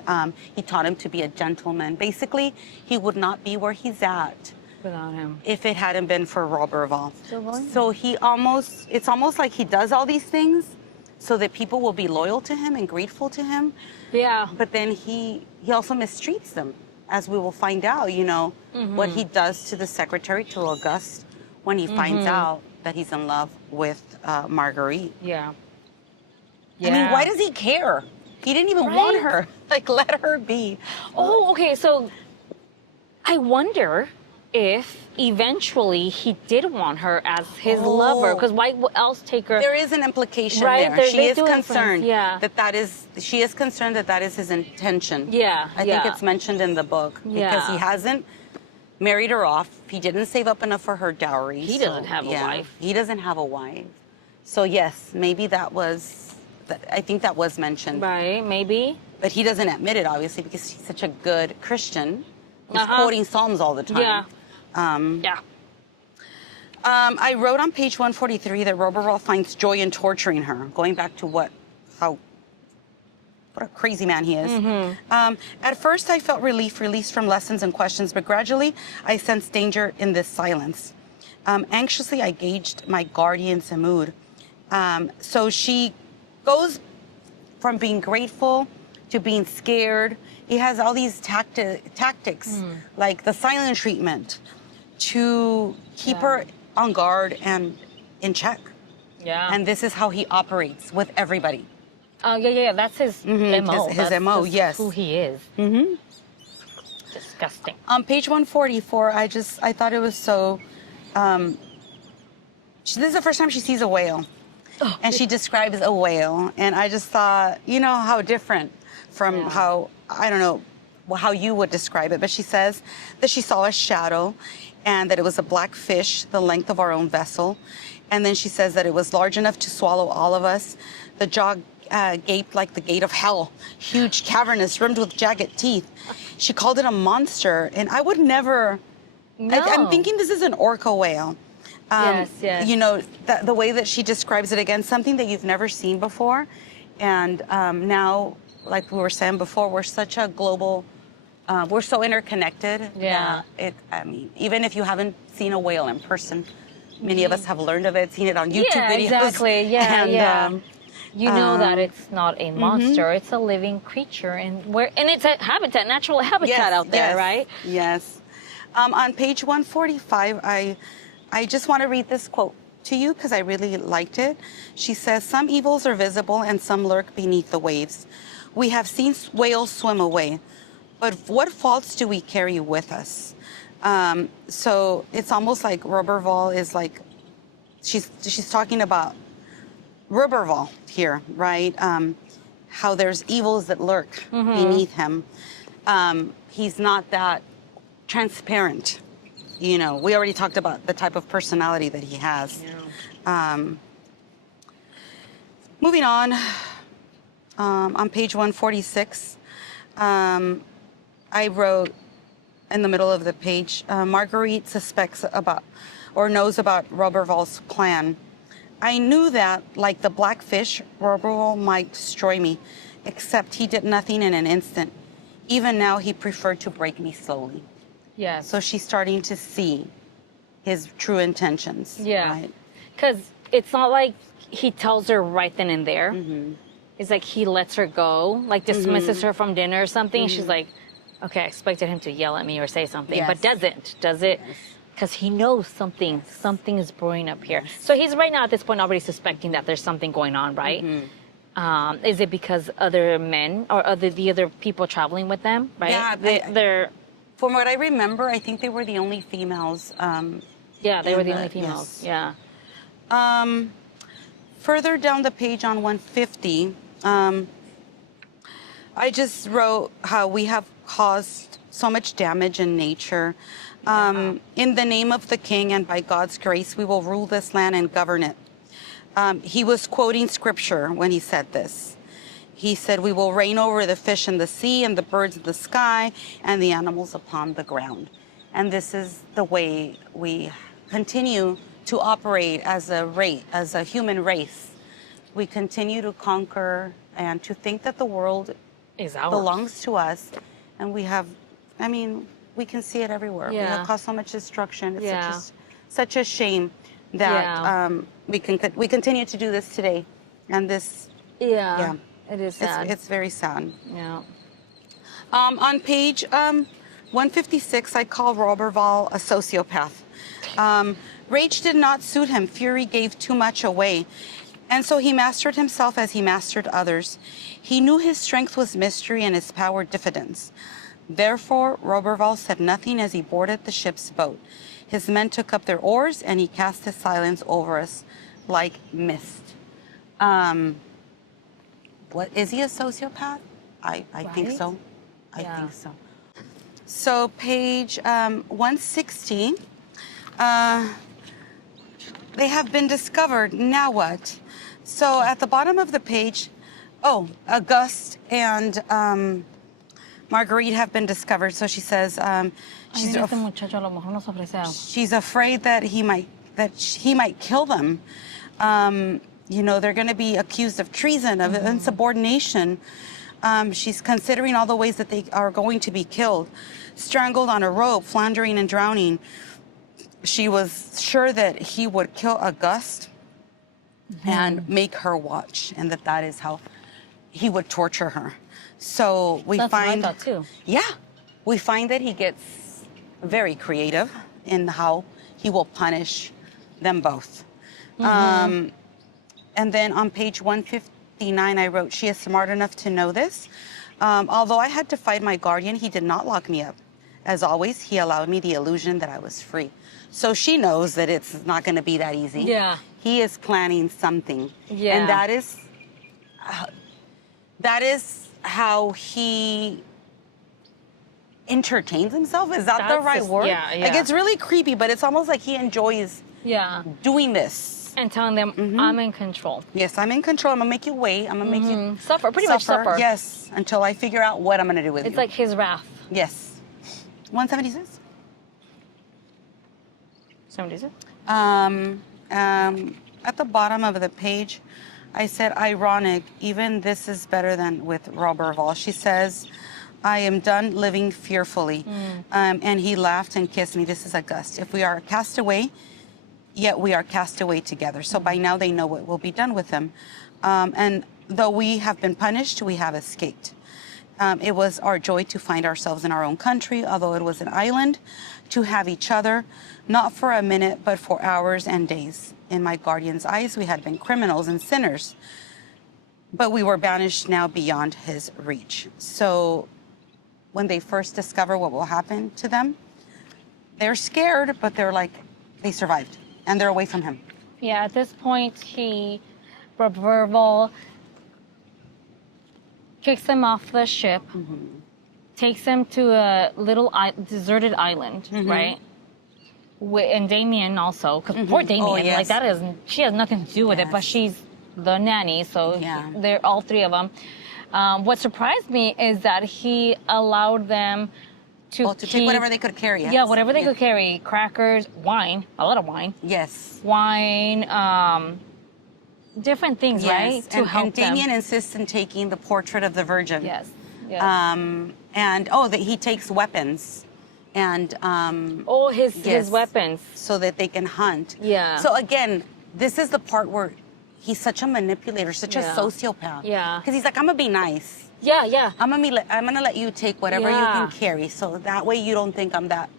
He taught him to be a gentleman. Basically, he would not be where he's at without him if it hadn't been for Roberval. So it's almost like he does all these things so that people will be loyal to him and grateful to him. Yeah. But then he also mistreats them, as we will find out, what he does to the secretary, to Auguste, when he finds out that he's in love with Marguerite. Yeah. I mean, why does he care? He didn't even want her. Like, let her be. Oh, okay. So I wonder if eventually he did want her as his lover, because why else take her? There is an implication there. She is concerned she is concerned that is his intention. Yeah. I think it's mentioned in the book because he hasn't married her off. He didn't save up enough for her dowry. He doesn't have a wife. He doesn't have a wife. So yes, maybe I think that was mentioned. Right, maybe. But he doesn't admit it, obviously, because he's such a good Christian. He's quoting Psalms all the time. I wrote on page 143 that Roberval finds joy in torturing her, going back to what a crazy man he is. At first, I felt released from lessons and questions, but gradually, I sensed danger in this silence. Anxiously, I gauged my guardian's mood. So she goes from being grateful to being scared. He has all these tactics, like the silent treatment, to keep her on guard and in check. Yeah. And this is how he operates with everybody. Oh, yeah. That's his MO. His That's MO, just yes. who he is. Mm-hmm. Disgusting. On page 144, I thought it was so. This is the first time she sees a whale, and she describes a whale, and I just thought, how different from how, I don't know, how you would describe it, but she says that she saw a shadow, and that it was a black fish the length of our own vessel, and then she says that it was large enough to swallow all of us. The jaw gaped like the gate of hell, huge, cavernous, rimmed with jagged teeth. She called it a monster, and I would never. No. I'm thinking this is an orca whale. Yes. The way that she describes it, again, something that you've never seen before, and now, like we were saying before, we're such a global. We're so interconnected. Yeah. Even if you haven't seen a whale in person, many of us have learned of it, seen it on YouTube videos. Exactly. Yeah, and, you know that it's not a monster; it's a living creature, and it's a habitat, natural habitat out there, right? Yes. On page 145, I just want to read this quote to you because I really liked it. She says, "Some evils are visible and some lurk beneath the waves. We have seen whales swim away, but what faults do we carry with us?" So it's almost like Roberval is like, she's talking about Roberval here, right? How there's evils that lurk beneath him. He's not that transparent. We already talked about the type of personality that he has. Yeah. Moving on page 146, I wrote in the middle of the page, Marguerite suspects about or knows about Roberval's plan. I knew that, like the black fish, Roberval might destroy me, except he did nothing in an instant. Even now, he preferred to break me slowly. Yeah. So she's starting to see his true intentions. Yeah. Because it's not like he tells her right then and there. Mm-hmm. It's like he lets her go, like dismisses her from dinner or something. She's like, okay, I expected him to yell at me or say something, but doesn't, does it? Because he knows something is brewing up here. So he's right now at this point already suspecting that there's something going on, right? Mm-hmm. Is it because other men or the other people traveling with them, right? Yeah, they're... From what I remember, I think they were the only females. They were the only females. Yes. Yeah. Further down the page on 150, I just wrote how we have caused so much damage in nature. In the name of the King and by God's grace, we will rule this land and govern it. He was quoting scripture when he said this. He said, we will reign over the fish in the sea and the birds in the sky and the animals upon the ground. And this is the way we continue to operate as a human race. We continue to conquer and to think that the world belongs to us. And we have, we can see it everywhere. Yeah. We have caused so much destruction. It's such a shame that we continue to do this today. And this, it is sad. It's very sad. Yeah. On page 156, I call Roberval a sociopath. Rage did not suit him. Fury gave too much away. And so he mastered himself as he mastered others. He knew his strength was mystery and his power diffidence. Therefore, Roberval said nothing as he boarded the ship's boat. His men took up their oars, and he cast his silence over us like mist. What is he, a sociopath? I think so. I think so. So page 160, they have been discovered. Now what? So at the bottom of the page, Auguste and Marguerite have been discovered. So she says she's afraid that he might kill them. They're going to be accused of treason, of insubordination. She's considering all the ways that they are going to be killed. Strangled on a rope, floundering and drowning. She was sure that he would kill Auguste and make her watch, and that is how he would torture her. So we find, what I thought too. Yeah, we find that he gets very creative in how he will punish them both. And then on page 157, 59, I wrote, she is smart enough to know this. Although I had to fight my guardian, he did not lock me up. As always, he allowed me the illusion that I was free. So she knows that it's not going to be that easy. Yeah. He is planning something. Yeah. And that is how he entertains himself. Is that the right word? Yeah. Like, it's really creepy, but it's almost like he enjoys doing this. And telling them, I'm in control. Yes, I'm in control. I'm going to make you wait. I'm going to make you suffer. Pretty much suffer. Yes, until I figure out what I'm going to do with you. It's like his wrath. Yes. 176? 76? At the bottom of the page, I said, ironic, even this is better than with Roberval. She says, I am done living fearfully. And he laughed and kissed me. This is August. If we are cast away, yet we are cast away together. So by now they know what will be done with them. And though we have been punished, we have escaped. It was our joy to find ourselves in our own country, although it was an island, to have each other, not for a minute, but for hours and days. In my guardian's eyes, we had been criminals and sinners, but we were banished now beyond his reach. So when they first discover what will happen to them, they're scared, but they're like, they survived, and they're away from him. Yeah, at this point, Roberval kicks him off the ship, takes him to a little deserted island, right? And Damien also, because poor Damien, like she has nothing to do with it, but she's the nanny, so they're all three of them. What surprised me is that he allowed them to take whatever they could carry. Yeah, whatever they could carry. Crackers, wine, a lot of wine. Yes. Wine, different things, right? To help them. And Damien insists in taking the portrait of the Virgin. Yes. And that he takes weapons. And his weapons. So that they can hunt. Yeah. So again, this is the part where he's such a manipulator, such a sociopath. Yeah. Because he's like, I'm gonna be nice. Yeah. I'm gonna let you take whatever you can carry, so that way you don't think I'm that,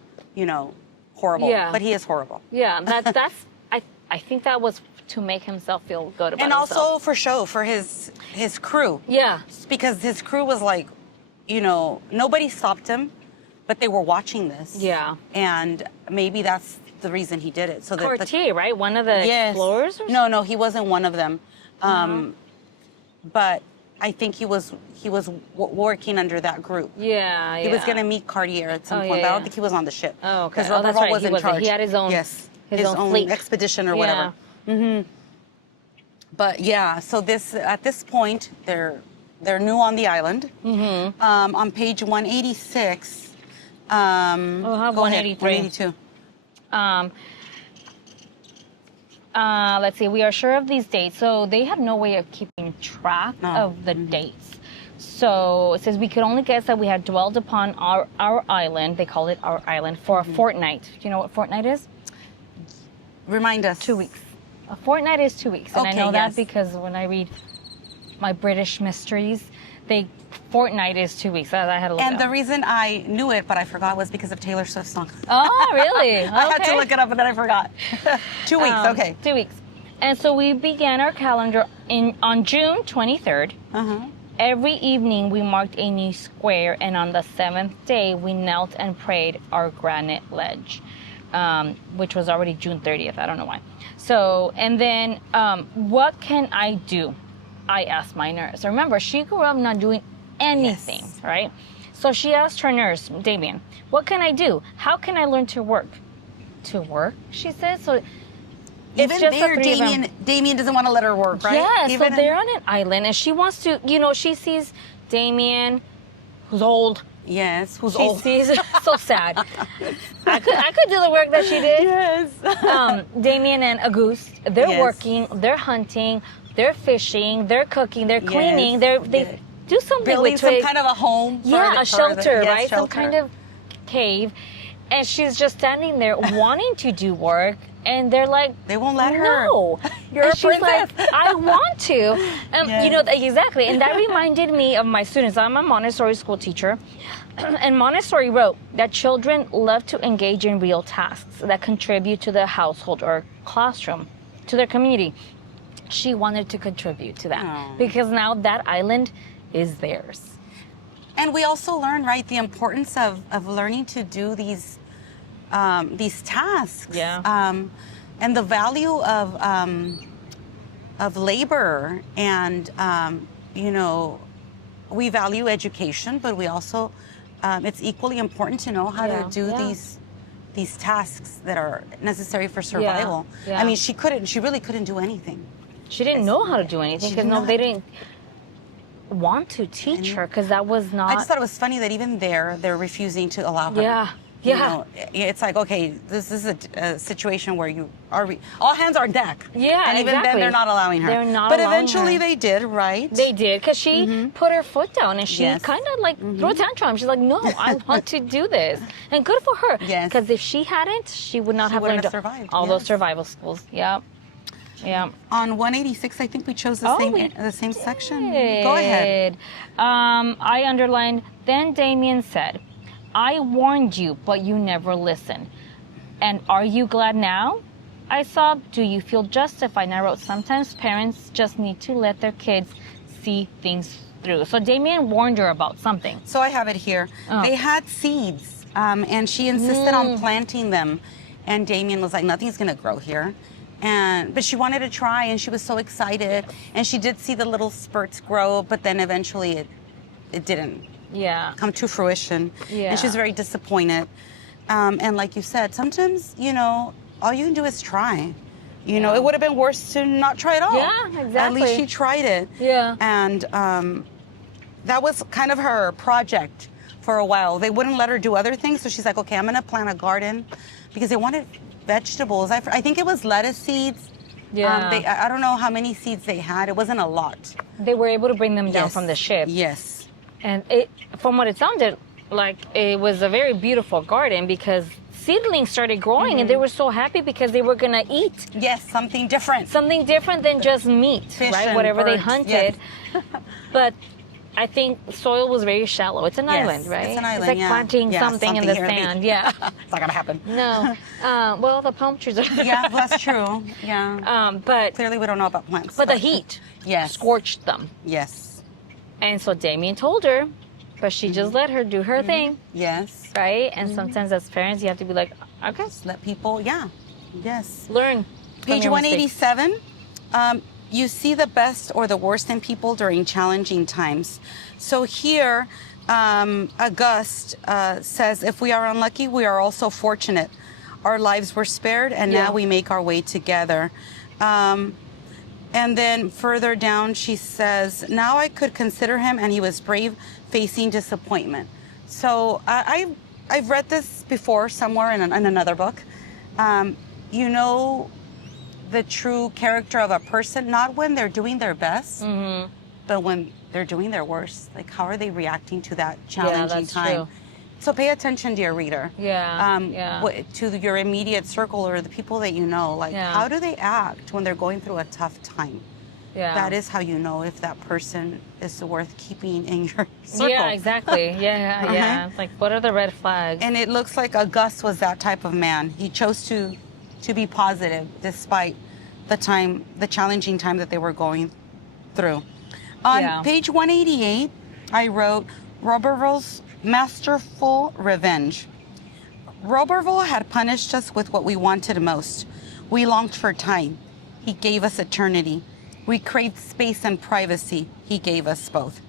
horrible. Yeah. But he is horrible. Yeah. That's I think that was to make himself feel good about himself. And also for show, for his crew. Yeah. Because his crew was like, nobody stopped him, but they were watching this. Yeah. And maybe that's the reason he did it. So that Corti, right? One of the explorers? Or no, he wasn't one of them. But I think he was working under that group. Yeah. He was going to meet Cartier at some point, but I don't think he was on the ship. Oh, okay. Because Roberval was in charge. He had his own. Yes. His own fleet. expedition or whatever. But yeah, so at this point they're new on the island. On page 186. We'll have 183. 182. Let's see. We are sure of these dates, so they had no way of keeping track of the dates. So it says we could only guess that we had dwelled upon our island. They call it our island for a fortnight. Do you know what fortnight is? Remind us. 2 weeks. A fortnight is 2 weeks, and I know that because when I read my British mysteries, fortnight is 2 weeks. I had to look it up. And the reason I knew it, but I forgot, was because of Taylor Swift's song. Oh, really? Okay. I had to look it up, and then I forgot. 2 weeks, okay. 2 weeks. And so we began our calendar on June 23rd. Every evening we marked a new square, and on the 7th day we knelt and prayed our granite ledge, which was already June 30th. I don't know why. So, and then what can I do? I asked my nurse. Remember, she grew up not doing anything, right? So she asked her nurse, Damien, what can I do? How can I learn to work? To work, she said. So even there, Damien doesn't want to let her work, right? Yeah, so they're on an island, and she wants to, she sees Damien, who's old. Yes, who's old. She sees, so sad. I could do the work that she did. Yes. Damien and Auguste, they're working, they're hunting, they're fishing, they're cooking, they're cleaning, they do something building with some kind of a home. A shelter, right? Some kind of cave. And she's just standing there wanting to do work, and they're like, they won't let her. No, you're a princess. Like, I want to. Exactly. And that reminded me of my students. I'm a Montessori school teacher, and Montessori wrote that children love to engage in real tasks that contribute to the household or classroom, to their community. she wanted to contribute to that Oh. because now that island is theirs. And we also learn, right, the importance of learning to do these tasks. Yeah. And the value of labor. And, we value education, but we also, it's equally important to know how to do these tasks that are necessary for survival. Yeah. I mean, she really couldn't do anything. She didn't know how to do anything because they didn't want to teach her because that was not. I just thought it was funny that even they're refusing to allow her. Yeah. You know, it's like, okay, this is a situation where you are all hands are on deck. Yeah, and even then they're not allowing her. They're not but allowing eventually her. they did, right? They did because she put her foot down and she Yes. kind of like threw a tantrum. She's like, "No, I want to do this," and good for her. Yes. Because if she hadn't, she would not have wouldn't learned have survived, all those yes. survival skills. Yeah, yeah. On 186, I think we chose the same section. Did. Go ahead. I underlined. Then Damien said, "I warned you, but you never listened. And are you glad now?" I sobbed, "Do you feel justified?" And I wrote, "Sometimes parents just need to let their kids see things through." So Damien warned her about something. So I have it here. Oh. They had seeds, and she insisted on planting them, and Damien was like, "Nothing's gonna grow here." But she wanted to try, and she was so excited, and she did see the little spurts grow, but then eventually it didn't Yeah. come to fruition. Yeah. And she's very disappointed. And like you said, sometimes, all you can do is try. It would have been worse to not try at all. Yeah, exactly. At least she tried it. Yeah. And that was kind of her project for a while. They wouldn't let her do other things, so she's like, okay, I'm going to plant a garden because they wanted vegetables. I think it was lettuce seeds. Yeah. I don't know how many seeds they had. It wasn't a lot. They were able to bring them down Yes. from the ship. Yes. And from what it sounded like, it was a very beautiful garden because seedlings started growing and they were so happy because they were going to eat Yes, something different. something different than just meat, Fish right? and Whatever they birds, hunted. But I think soil was very shallow. It's an island, right? It's an island, It's like yeah. planting Yeah, something in the here and there. sand. Yeah. It's not going to happen. No. Well, the palm trees are there. Yeah, that's true. Yeah. But Clearly we don't know about plants. the heat Yes. scorched them. Yes. And so Damien told her, but she just let her do her thing, Yes. right? And sometimes as parents, you have to be like, okay, Let people, yes. learn. from Page your mistakes. 187, you see the best or the worst in people during challenging times. So here, August says, if we are unlucky, we are also fortunate. Our lives were spared, and Yeah. now we make our way together. And then further down, she says, now I could consider him, and he was brave, facing disappointment. So I've read this before somewhere in another book. The true character of a person, not when they're doing their best, but when they're doing their worst. Like, how are they reacting to that challenging that's time? true. So pay attention, dear reader. Yeah. To your immediate circle or the people that you know. Like, Yeah. how do they act when they're going through a tough time? Yeah. That is how you know if that person is worth keeping in your circle. Yeah, exactly. Yeah. It's like, what are the red flags? And it looks like Gus was that type of man. He chose to be positive despite the challenging time that they were going through. On page 188, I wrote Roberval's masterful revenge. Roberval had punished us with what we wanted most. We longed for time. He gave us eternity. We craved space and privacy. He gave us both.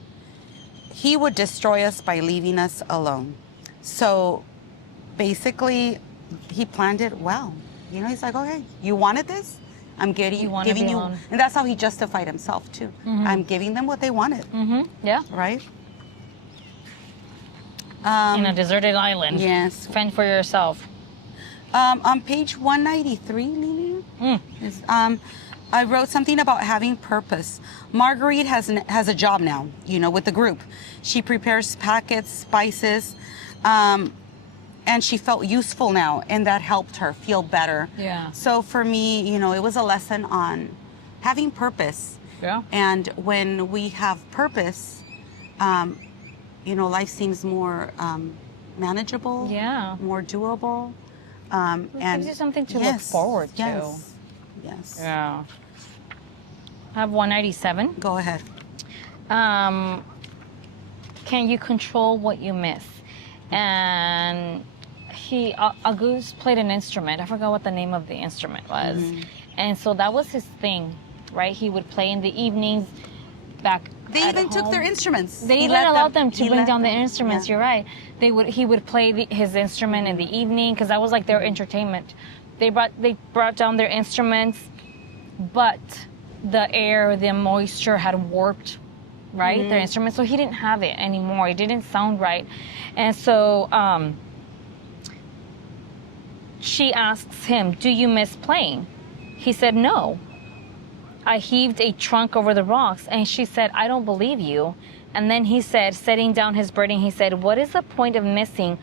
He would destroy us by leaving us alone. So basically, he planned it well. He's like, okay, you wanted this? I'm giving you, alone. and that's how he justified himself too. I'm giving them what they wanted, Yeah. right? In a deserted island. Yes. Fend for yourself. On page 193, Lily, I wrote something about having purpose. Marguerite has a job now, with the group. She prepares packets, spices, and she felt useful now, and that helped her feel better. Yeah. So for me, it was a lesson on having purpose. Yeah. And when we have purpose, life seems more manageable. Yeah. More doable. It gives you something to look forward to. Yes. Yeah. I have 197. Go ahead. Can you control what you miss? And a goose played an instrument. I forgot what the name of the instrument was. And so that was his thing, right? He would play in the evenings back They even took their instruments. They even allowed them to bring down the instruments. You're right. He would play his instrument in the evening because that was like their entertainment. They brought down their instruments, but the air, the moisture had warped, right, their instruments. So he didn't have it anymore. It didn't sound right, and so she asks him, "Do you miss playing?" He said, "No." I heaved a trunk over the rocks, and she said, "I don't believe you." And then he said, setting down his burden, he said, "What is the point of missing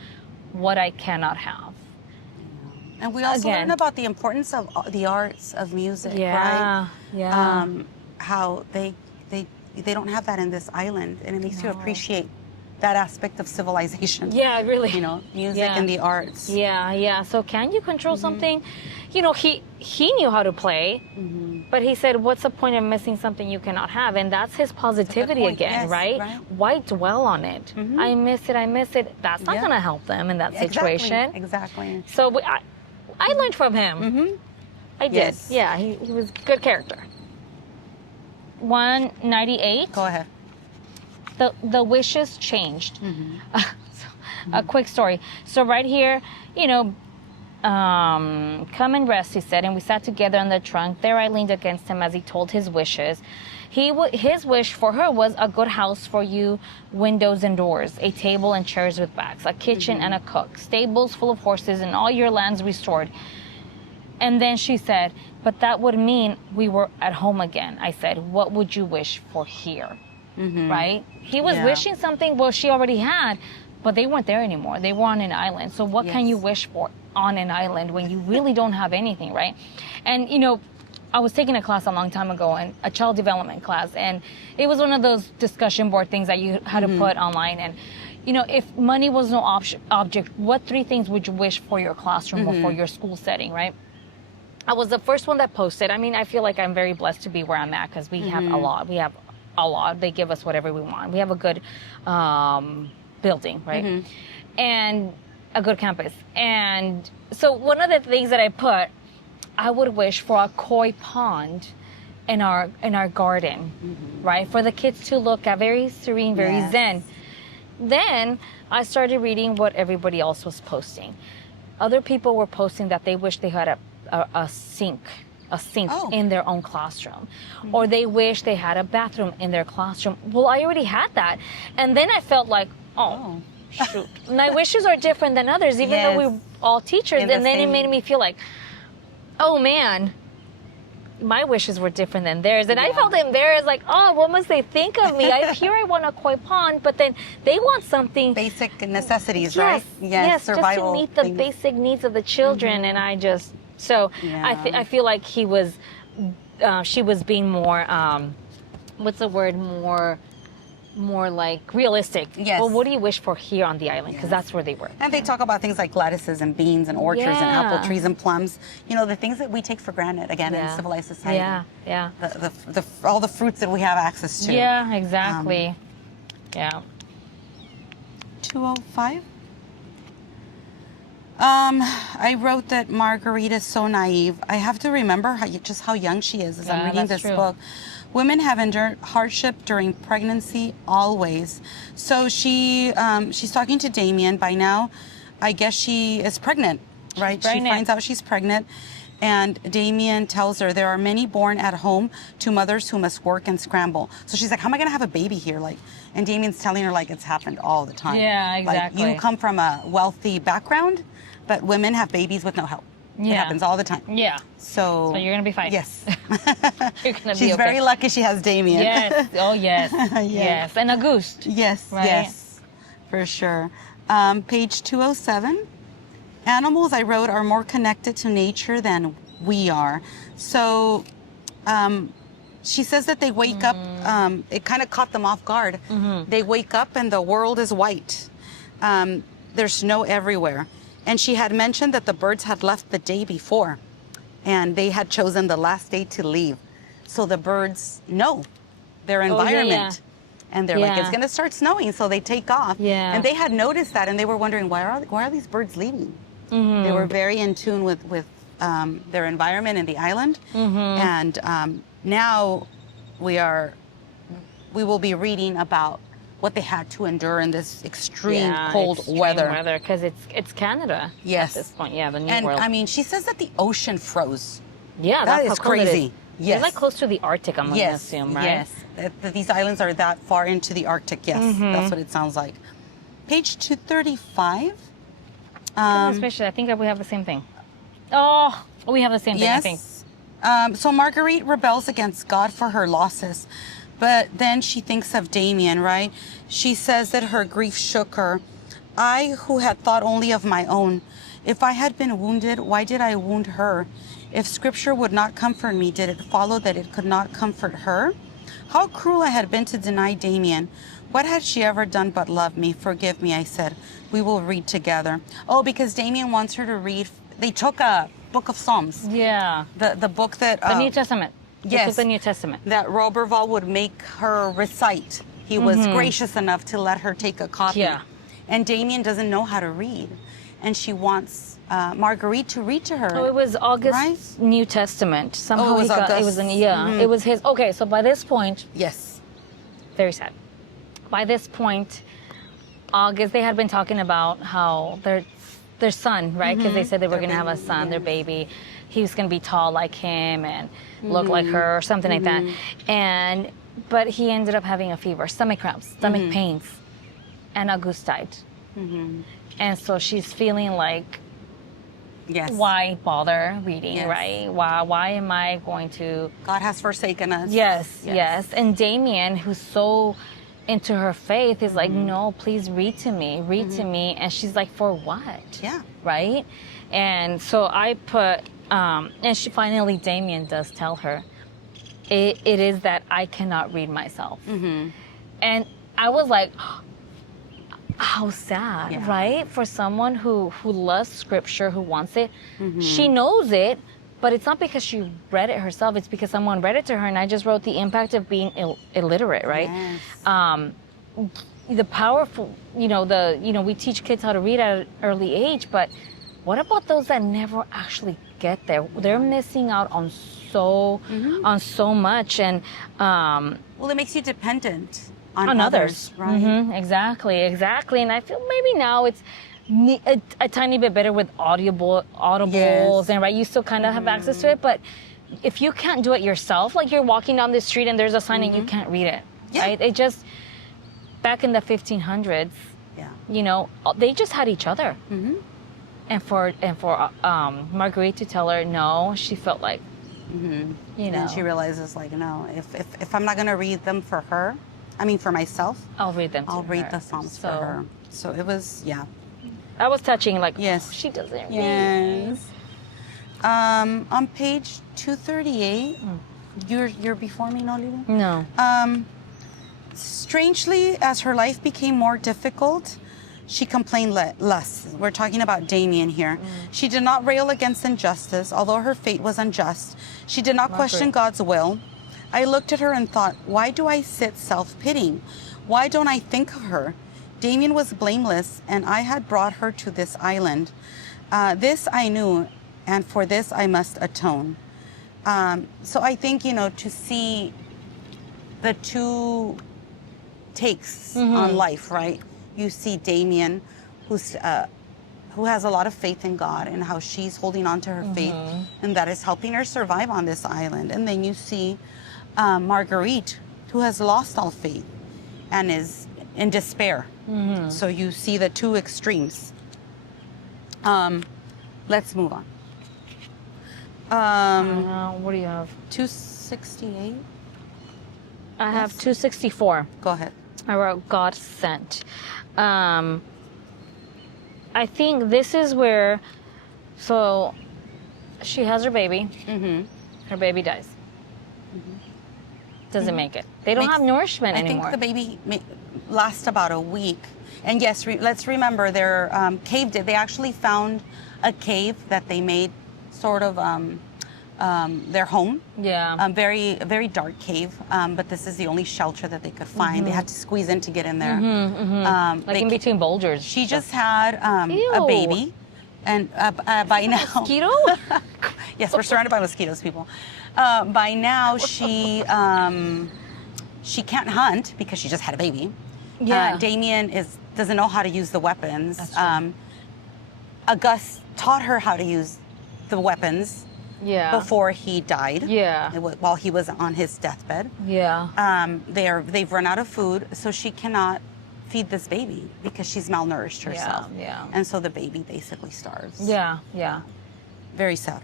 what I cannot have?" And we also learn about the importance of the arts of music, right? Yeah. How they don't have that in this island, and it makes you appreciate that aspect of civilization. Yeah, really. You know, music and the arts. Yeah. So can you control something? You know, he knew how to play, but he said, "What's the point of missing something you cannot have?" And that's his positivity again, right? Why dwell on it? I miss it. That's not going to help them in that situation. Exactly. So I learned from him. I did. Yes. Yeah, he was a good character. 198. Go ahead. The wishes changed. A quick story. So right here, you know, come and rest, he said, and we sat together on the trunk. There I leaned against him as he told his wishes. His wish for her was a good house for you, windows and doors, a table and chairs with backs, a kitchen and a cook, stables full of horses, and all your lands restored. And then she said, "But that would mean we were at home again." I said, "What would you wish for here?" Right? He was wishing something, well, she already had, but they weren't there anymore. They were on an island. So what can you wish for on an island when you really don't have anything, right? And, you know, I was taking a class a long time ago, and a child development class, and it was one of those discussion board things that you had to put online. And, you know, if money was no object, what 3 things would you wish for your classroom or for your school setting, right? I was the first one that posted. I mean, I feel like I'm very blessed to be where I'm at because we have a lot. We have a lot. They give us whatever we want. We have a good building, right? And a good campus. And so one of the things that I put, I would wish for a koi pond in our garden, right? For the kids to look at, very serene, very zen. Then I started reading what everybody else was posting. Other people were posting that they wish they had a sink in their own classroom, or they wish they had a bathroom in their classroom. Well, I already had that, and then I felt like, oh shoot, my wishes are different than others, even though we're all teachers. And then it made me feel like, oh man, my wishes were different than theirs, and I felt embarrassed, like, oh, what must they think of me? I want a koi pond, but then they want something basic necessities, right? Yes, survival, just to meet the basic needs of the children. And I just I feel like she was being more what's the word, more like realistic. Yes. Well, what do you wish for here on the island? Because that's where they were. And they talk about things like lettuces and beans and orchards and apple trees and plums. You know, the things that we take for granted, again, in civilized society. Yeah. All the fruits that we have access to. Yeah, exactly. 205. I wrote that Marguerite is so naive. I have to remember just how young she is as I'm reading this book. Women have endured hardship during pregnancy always. So she's talking to Damien. By now, I guess she is pregnant, right? She finds out she's pregnant. And Damien tells her there are many born at home to mothers who must work and scramble. So she's like, how am I going to have a baby here? And Damien's telling her, it's happened all the time. Yeah, exactly. You come from a wealthy background, but women have babies with no help. It happens all the time. Yeah. So you're going to be fine. Yes. You're going to be She's very lucky she has Damien. Yes. Oh, yes. Yes. And a goose. Yes. Right? Yes. For sure. Page 207. Animals, I wrote, are more connected to nature than we are. So she says that they wake up, it kind of caught them off guard. They wake up and the world is white. There's snow everywhere. And she had mentioned that the birds had left the day before and they had chosen the last day to leave. so the birds know their environment. And they're like, it's going to start snowing, so they take off. Yeah. And they had noticed that, and they were wondering, why are these birds leaving? They were very in tune with their environment and the island. And now we will be reading about what they had to endure in this extreme cold weather. Because it's Canada. Yes. At this point, the New And World. I mean, she says that the ocean froze. Yeah, that that's is how cold it crazy. is. Yes. It's like close to the Arctic, I'm going to assume, right? Yes. That these islands are that far into the Arctic. Yes, that's what it sounds like. Page 235. Especially, I think we have the same thing. Oh, we have the same thing, I think. So Marguerite rebels against God for her losses, but then she thinks of Damien, right? She says that her grief shook her. I, who had thought only of my own, if I had been wounded, why did I wound her? If scripture would not comfort me, did it follow that it could not comfort her? How cruel I had been to deny Damien. What had she ever done but love me? Forgive me, I said. We will read together. Oh, because Damien wants her to read. They took a book of Psalms. Yeah. The book that... The New Testament. Yes. This is the New Testament. That Roberval would make her recite. He was gracious enough to let her take a copy. Yeah. And Damien doesn't know how to read. And she wants Marguerite to read to her. Oh, it was August's right? New Testament. Somehow it was August. It was it was his. Okay, so by this point, Yes. very sad. By this point, August, they had been talking about how their son, right? Because they said they were going to have a son, their baby. He was going to be tall like him and look like her or something like that. But he ended up having a fever, stomach cramps, stomach pains, and Auguste died. And so she's feeling like, why bother reading, right? Why am I going to... God has forsaken us. Yes. And Damien, who's so into her faith, is like, no, please read to me. And she's like, for what? Yeah. Right? And so I put, and she finally, Damien does tell her, it is that I cannot read myself. And I was like, how sad, right? For someone who loves scripture, who wants it. She knows it, but it's not because she read it herself. It's because someone read it to her. And I just wrote the impact of being illiterate, right? Yes. The powerful, we teach kids how to read at an early age, but what about those that never actually get there? They're missing out on so much. And well, it makes you dependent on others, right? Exactly. And I feel maybe now it's a tiny bit better with audibles, and right, you still kind of have access to it. But if you can't do it yourself, like you're walking down the street and there's a sign and you can't read it, right? It just, back in the 1500s, they just had each other. And for Marguerite to tell her no, she felt like, And she realizes, like, no, if I'm not going to read them for her, for myself, I'll read them. I'll read the Psalms for her. So it was, I was touching, like, yes, she doesn't read. Yes. On page 238, you're before me, no, Lulu? No. Strangely, as her life became more difficult, she complained less. We're talking about Damien here. She did not rail against injustice, although her fate was unjust. She did not question God's will. I looked at her and thought, why do I sit self-pitying? Why don't I think of her? Damien was blameless, and I had brought her to this island. This I knew, and for this I must atone. So I think, to see the two takes on life, right? You see Damien, who has a lot of faith in God and how she's holding on to her faith, and that is helping her survive on this island. And then you see Marguerite, who has lost all faith and is in despair. So you see the two extremes. Let's move on. What do you have? 268. I have 264. Go ahead. I wrote God sent. I think this is where, so she has her baby. Her baby dies. Doesn't make it. They don't have nourishment anymore. I think the baby lasts about a week. And yes, let's remember their cave. They actually found a cave that they made sort of their home. Yeah. Very, very dark cave, but this is the only shelter that they could find. They had to squeeze in to get in there. Like in between boulders. She just had a baby, and by now... Mosquito? Yes, we're surrounded by mosquitoes, people. By now, she can't hunt because she just had a baby. Yeah. Damien doesn't know how to use the weapons. That's true. Gus taught her how to use the weapons before he died. Yeah. While he was on his deathbed. Yeah. They've run out of food, so she cannot feed this baby because she's malnourished herself. Yeah. And so the baby basically starves. Yeah. Yeah. Very sad.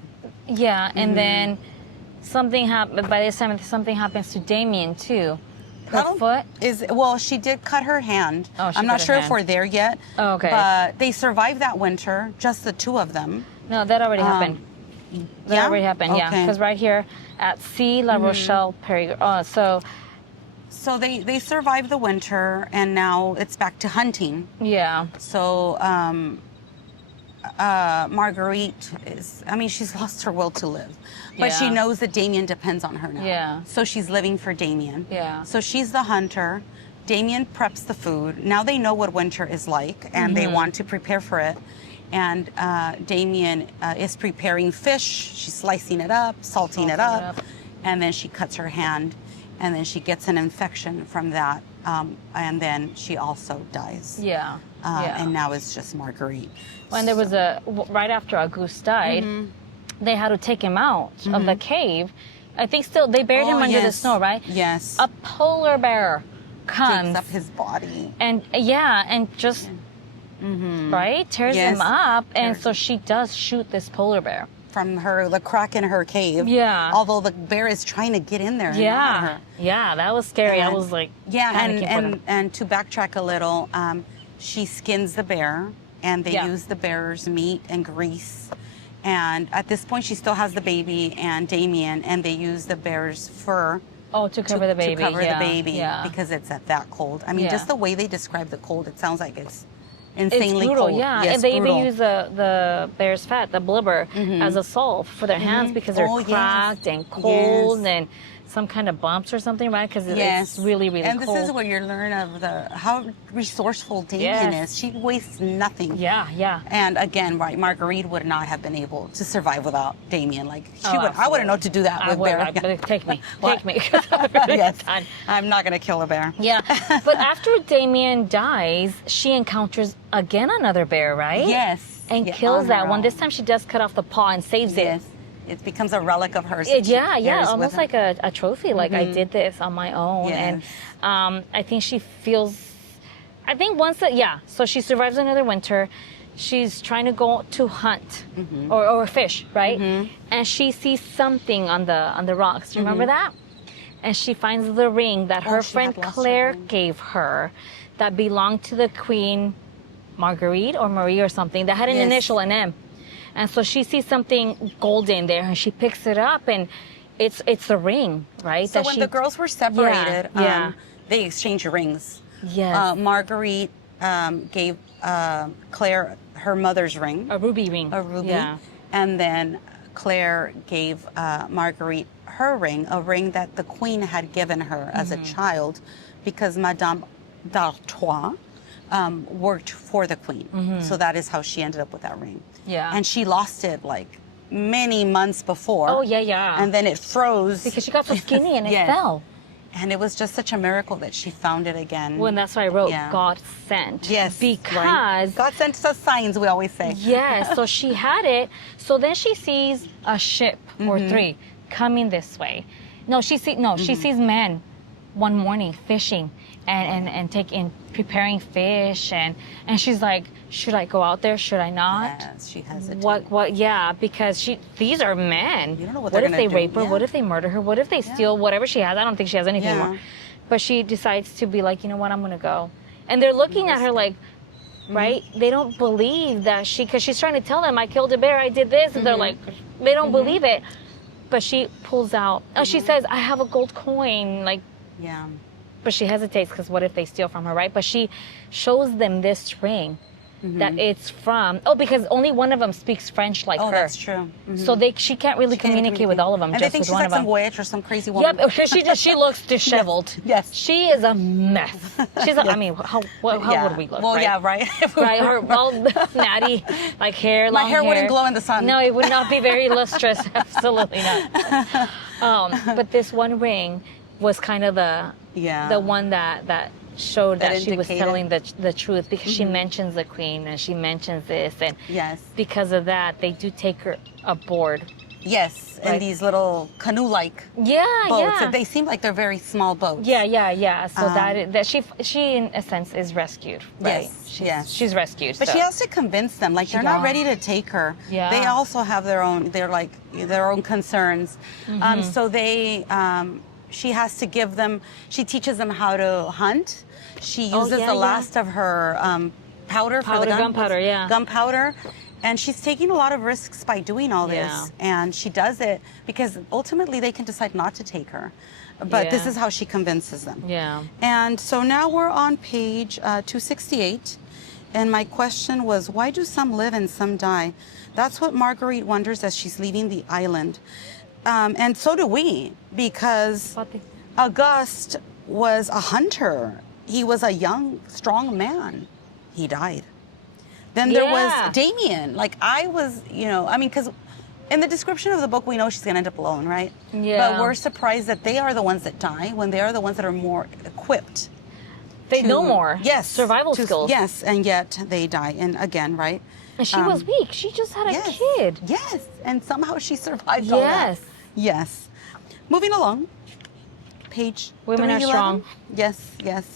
Yeah. And then something happened. By this time, something happens to Damien too. Her foot? She did cut her hand. Oh, she I'm not cut her sure if hand. we're there yet. Oh, okay. But they survived that winter, just the two of them. No, that already happened. That already happened, yeah. Okay. Because right here at C. La Rochelle, Perigord. So they survived the winter, and now it's back to hunting. Yeah. So Marguerite she's lost her will to live. But she knows that Damien depends on her now. Yeah. So she's living for Damien. Yeah. So she's the hunter. Damien preps the food. Now they know what winter is like, and they want to prepare for it. And Damien is preparing fish. She's slicing it up, salting it up, and then she cuts her hand, and then she gets an infection from that, and then she also dies. Yeah. And now it's just Marguerite. When there was right after Auguste died, they had to take him out of the cave. I think they buried him under the snow, right? Yes. A polar bear comes. Digs up his body. And just, right? Tears him up. And so she does shoot this polar bear. From the crack in her cave. Yeah. Although the bear is trying to get in there. And Yeah. her. Yeah, that was scary. I was like, and to backtrack a little, she skins the bear, and they use the bear's meat and grease. And at this point, she still has the baby and Damien, and they use the bear's fur. Oh, to cover the baby. To cover the baby because it's at that cold. I mean, Yeah. just the way they describe the cold, it sounds like it's insanely it's brutal, cold. yeah. Yes, and they brutal. even use the bear's fat, the blubber, as a salve for their hands because they're cracked and cold and some kind of bumps or something, right? Because it's really, really and cold. this is where you learn of how resourceful Damien is. She wastes nothing. Yeah, yeah. And again, right, Marguerite would not have been able to survive without Damien. Like I wouldn't know to do that with bear. Take me. Yes, I'm not gonna kill a bear. Yeah, but after Damien dies, she encounters again another bear, right? Yes. And kills that one. This time she does cut off the paw and saves it. It becomes a relic of hers. Almost like a trophy. Like I did this on my own, and I think she feels. I think so she survives another winter. She's trying to go to hunt or fish, right? And she sees something on the rocks. Do you remember that? And she finds the ring that her friend Claire gave her, that belonged to the Queen Marguerite or Marie or something that had an initial, an M. And so she sees something golden there, and she picks it up, and it's a ring, right? So when the girls were separated, they exchanged rings. Yes. Marguerite gave Claire her mother's ring. A ruby ring. A ruby. Yeah. And then Claire gave Marguerite her ring, a ring that the Queen had given her as a child, because Madame d'Artois worked for the Queen. So that is how she ended up with that ring. Yeah. And she lost it like many months before. Oh, yeah. And then it froze. Because she got so skinny and it fell. And it was just such a miracle that she found it again. Well, and that's why I wrote God sent. Yes. Because God sent us signs, we always say. Yes. So she had it. So then she sees a ship or three coming this way. She sees men one morning fishing and preparing fish, and she's like, should I go out there? Should I not? Yes, she hesitated. What? Yeah, because these are men. You don't know what if they're they gonna rape do. her? Yeah. What if they murder her? What if they steal whatever she has? I don't think she has anything anymore. But she decides to be like, you know what? I'm gonna go. And they're looking at her like, right? They don't believe that because she's trying to tell them, I killed a bear, I did this, and they're like, they don't believe it. But she pulls out. She says, I have a gold coin, like. Yeah. But she hesitates because what if they steal from her, right? But she shows them this ring. that it's from. Oh, because only one of them speaks French like her. Oh, that's true. So she can't really communicate with all of them. And just they think with she's one like of some them. witch or some crazy woman. Yep, she looks disheveled. Yes. She is a mess. She's. I mean, how would we look? Well, right? yeah, right. Right, her all natty, like hair, My long hair wouldn't glow in the sun. No, it would not be very lustrous. Absolutely not. But this one ring was kind of the one that showed that she was telling the truth, because she mentions the queen and she mentions this, and because of that they do take her aboard. Yes, in these little canoe-like boats. Yeah. They seem like they're very small boats. Yeah. So that she in a sense is rescued, right? Yes, she's rescued. But she has to convince them, like they're not ready to take her. Yeah. They also have their own concerns. So she has to give them. She teaches them how to hunt. She uses the last of her powder for the gun. Gunpowder, gunpowder. And she's taking a lot of risks by doing all this. Yeah. And she does it because ultimately they can decide not to take her. But this is how she convinces them. Yeah. And so now we're on page 268. And my question was, why do some live and some die? That's what Marguerite wonders as she's leaving the island. And so do we, because Auguste was a hunter. He was a young, strong man. He died. Then there was Damien. Like I was, because in the description of the book, we know she's going to end up alone, right? Yeah. But we're surprised that they are the ones that die when they are the ones that are more equipped. They know more. Yes. Survival skills. Yes, and yet they die. And again, right? And she was weak. She just had a kid. Yes, and somehow she survived all that. Yes. Moving along. Page Women are strong. Yes,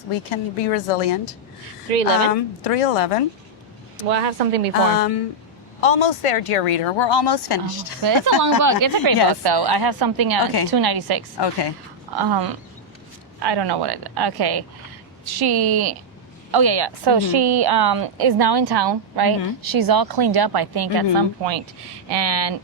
we can be resilient. 311. 311. Well, I have something before. Almost there, dear reader. We're almost finished. It's a long book. It's a great book, though. I have something at 296. Okay. I don't know what it. Okay. She. Oh yeah. So she is now in town, right? She's all cleaned up, I think, at some point, and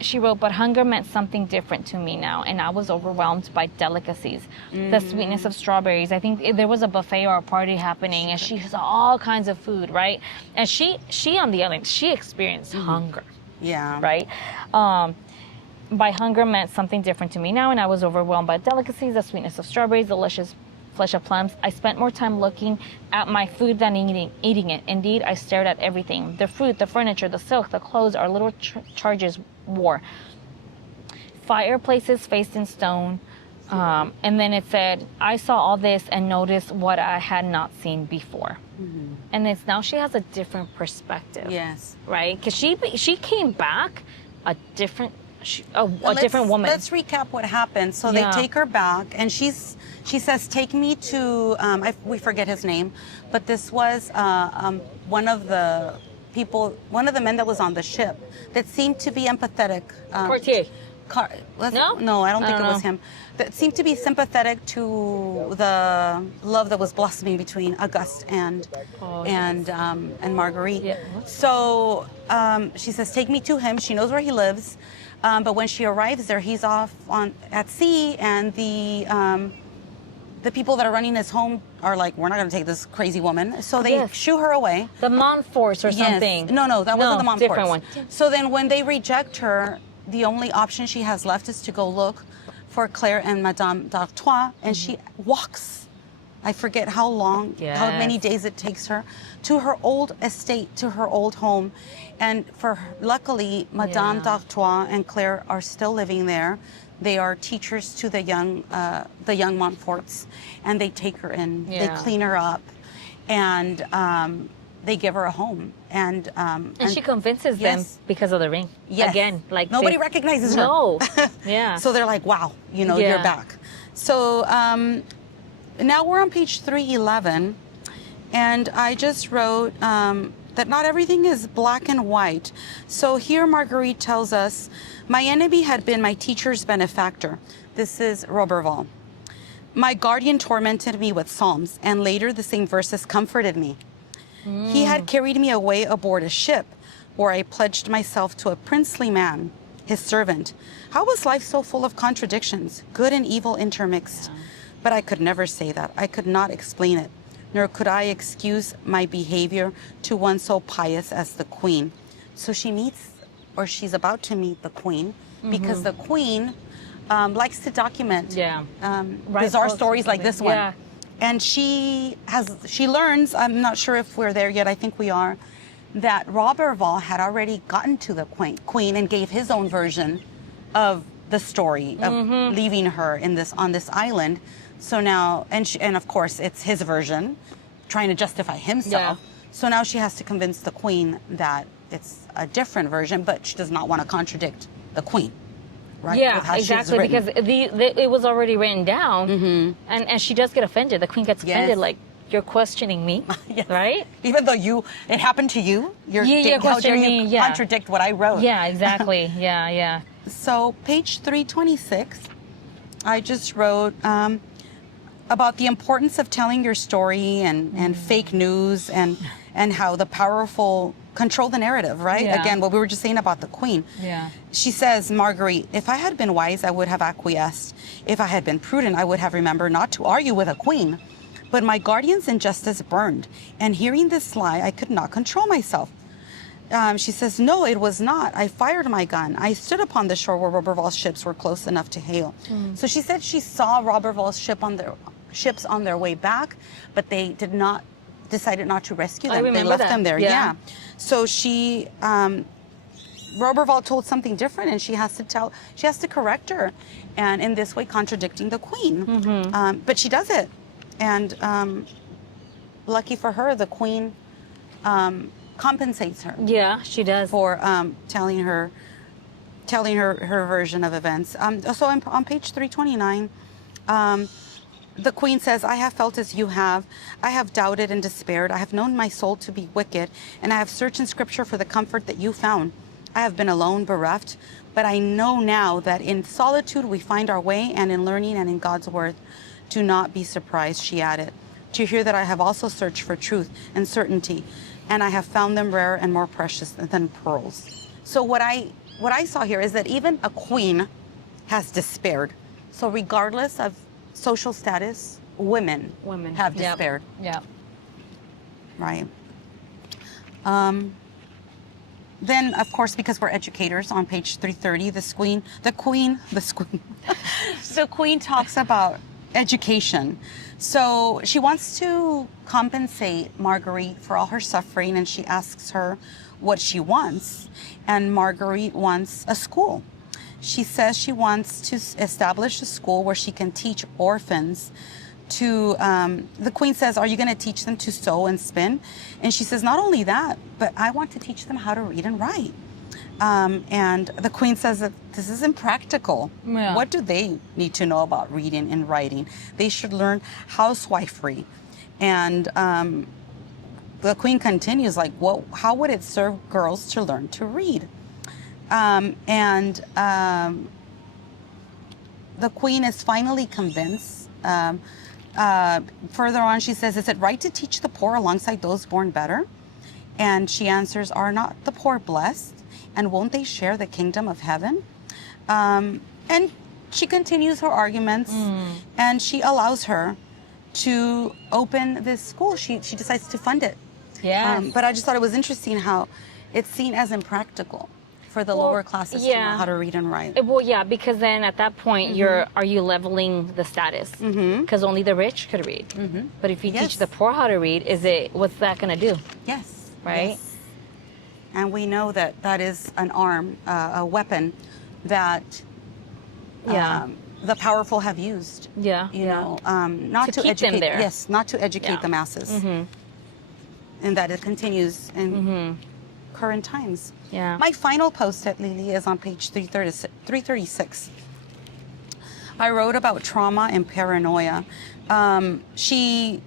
she wrote, "But hunger meant something different to me now, and I was overwhelmed by delicacies, the sweetness of strawberries. I think there was a buffet or a party happening, and she has all kinds of food, right? And she on the other hand, she experienced hunger, right? By hunger meant something different to me now, and I was overwhelmed by delicacies, the sweetness of strawberries, delicious flesh of plums. I spent more time looking at my food than eating it. Indeed, I stared at everything. The fruit, the furniture, the silk, the clothes, our little charges wore. Fireplaces faced in stone. And then it said, I saw all this and noticed what I had not seen before. And it's now she has a different perspective. Yes. Right? Because she came back a different different woman. Let's recap what happened. So they take her back, and she says, "Take me to." We forget his name, but this was one of the men that was on the ship that seemed to be empathetic. Portier. No, I don't think it was him. That seemed to be sympathetic to the love that was blossoming between Auguste and Marguerite. Yeah. So she says, "Take me to him." She knows where he lives, but when she arrives there, he's off at sea, and the people that are running his home are like, "We're not going to take this crazy woman," so they shoo her away. The Montforts or something. No, that wasn't the Montforts. Different one. So then when they reject her, the only option she has left is to go look for Claire and Madame d'Artois, and she walks, I forget how long, how many days it takes her, to her old estate, to her old home. And luckily, Madame d'Artois and Claire are still living there. They are teachers to the young Montforts, and they take her in, they clean her up, and they give her a home. And she convinces them because of the ring. Yes. Again, like nobody recognizes her. No. Yeah. So they're like, wow, you're back. So now we're on page 311, and I just wrote that not everything is black and white. So here Marguerite tells us, my enemy had been my teacher's benefactor. This is Roberval. My guardian tormented me with psalms, and later the same verses comforted me. He had carried me away aboard a ship where I pledged myself to a princely man, his servant. How was life so full of contradictions, good and evil intermixed? But I could never say that. I could not explain it. nor could I excuse my behavior to one so pious as the queen. So she meets, or she's about to meet the queen, because the queen likes to document bizarre stories like this one. Yeah. And she learns, I'm not sure if we're there yet, I think we are, that Roberval had already gotten to the queen and gave his own version of the story of leaving her on this island. So now, and of course it's his version, trying to justify himself. Yeah. So now she has to convince the queen that it's a different version, but she does not want to contradict the queen. Right? Yeah, exactly, because it was already written down, and she does get offended. The queen gets offended, like, you're questioning me, yes. right? Even though it happened to you, you're questioning me, contradict what I wrote. Yeah, exactly. yeah. So page 326, I just wrote about the importance of telling your story and fake news and how the powerful control the narrative, right? Yeah. Again, what we were just saying about the queen. Yeah. She says, Marguerite, if I had been wise, I would have acquiesced. If I had been prudent, I would have remembered not to argue with a queen. But my guardian's injustice burned, and hearing this lie, I could not control myself. She says, no, it was not. I fired my gun. I stood upon the shore where Roberval's ships were close enough to hail. So she said she saw Roberval's ships on their way back, but they decided not to rescue them. They left them there. Yeah. So she, Roberval told something different, and she has to correct her, and in this way contradicting the queen. But she does it, and lucky for her, the queen compensates her. Yeah, she does. For telling her version of events. So on page 329. The queen says, I have felt as you have. I have doubted and despaired. I have known my soul to be wicked, and I have searched in scripture for the comfort that you found. I have been alone, bereft, but I know now that in solitude we find our way, and in learning and in God's word. Do not be surprised, she added, to hear that I have also searched for truth and certainty, and I have found them rare and more precious than pearls. So what I saw here is that even a queen has despaired. So regardless of social status, women have despaired. Yeah. Right. Then, of course, because we're educators, on page 330, the queen talks about education. So she wants to compensate Marguerite for all her suffering, and she asks her what she wants. And Marguerite wants a school. She says she wants to establish a school where she can teach orphans to, the queen says, are you going to teach them to sew and spin? And she says, not only that, but I want to teach them how to read and write. And the queen says that this is impractical. Yeah. What do they need to know about reading and writing? They should learn housewifery. And the queen continues, like, well, how would it serve girls to learn to read? The queen is finally convinced. Further on, she says, is it right to teach the poor alongside those born better? And she answers, are not the poor blessed? And won't they share the kingdom of heaven? And she continues her arguments, and she allows her to open this school. She decides to fund it. Yeah. But I just thought it was interesting how it's seen as impractical for the lower classes to know how to read and write. Well, yeah, because then at that point, are you leveling the status? Because only the rich could read. But if you teach the poor how to read, what's that going to do? Yes. Right? Yes. And we know that is an arm, a weapon that the powerful have used. Yeah. You know, not to keep educate them there. Yes, not to educate the masses. And that it continues in current times. Yeah. My final post-it, Lily, is on page 336. I wrote about trauma and paranoia. Roberval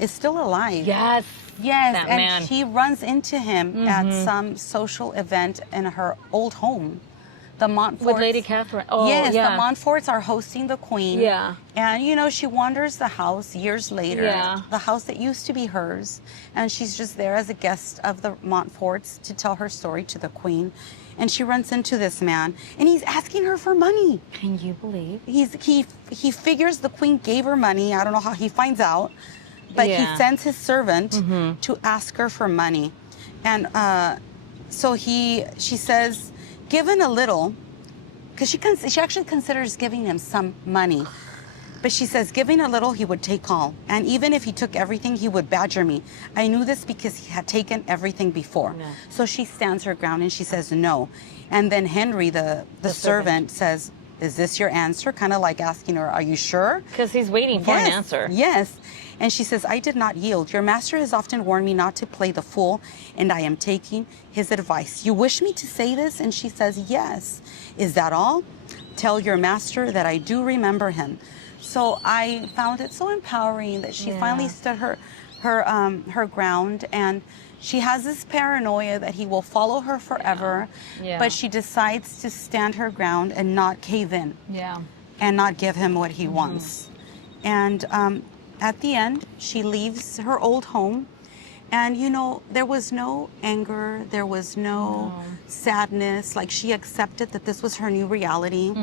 is still alive. Yes. Yes, that and man. she runs into him at some social event in her old home. The Montforts. With Lady Catherine. Oh, yes, yeah. the Montforts are hosting the Queen. Yeah. And, you know, she wanders the house years later. Yeah. The house that used to be hers. And she's just there as a guest of the Montforts to tell her story to the Queen. And she runs into this man, and he's asking her for money. Can you believe? He figures the Queen gave her money. I don't know how he finds out. but Yeah. he sends his servant to ask her for money. And so she says, given a little, because she actually considers giving him some money. But she says, giving a little, he would take all. And even if he took everything, he would badger me. I knew this because he had taken everything before. Yeah. So she stands her ground and she says no. And then Henry, the servant, says, is this your answer? Kind of like asking her, are you sure? Because he's waiting for an answer. Yes. And she says, I did not yield. Your master has often warned me not to play the fool, and I am taking his advice. You wish me to say this? And she says, yes. Is that all? Tell your master that I do remember him. So I found it so empowering that she finally stood her ground, and she has this paranoia that he will follow her forever, but she decides to stand her ground and not cave in, and not give him what he wants. And at the end, she leaves her old home, and you know, there was no anger, there was no sadness. Like, she accepted that this was her new reality,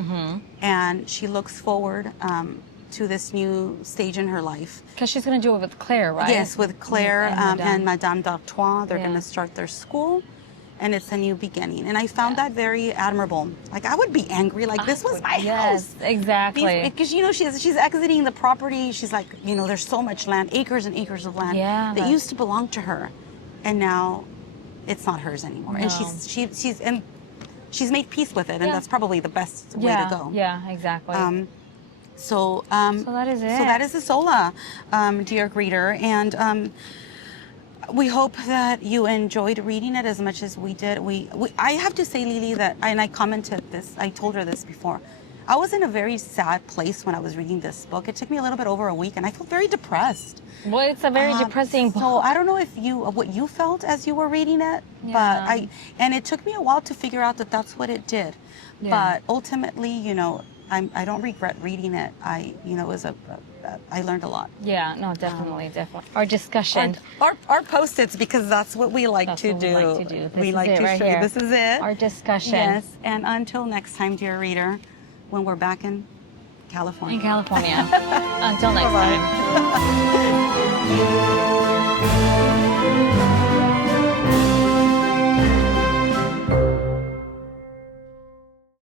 and she looks forward to this new stage in her life. Because she's going to do it with Claire, right? Yes, with Claire and Madame d'Artois. They're going to start their school, and it's a new beginning. And I found that very admirable. Like, I would be angry. Like, this was my house. Yes, exactly. Because, you know, she's exiting the property. She's like, you know, there's so much land, acres and acres of land that used to belong to her, and now it's not hers anymore. No. And she's made peace with it, and that's probably the best way to go. Yeah, exactly. So that is it. So that is Isola, dear reader, and we hope that you enjoyed reading it as much as we did. I have to say, Lily, that, and I commented this, I told her this before, I was in a very sad place when I was reading this book. It took me a little bit over a week, and I felt very depressed. Well, it's a very depressing book. So I don't know what you felt as you were reading it, but and it took me a while to figure out that that's what it did. But ultimately, you know, I don't regret reading it. It was I learned a lot. Yeah, no, definitely. Our discussion. Our post-its, because that's what we like to do. We like to do. We like to show you. This is it. Our discussion. Yes, and until next time, dear reader, when we're back in California. Until next time.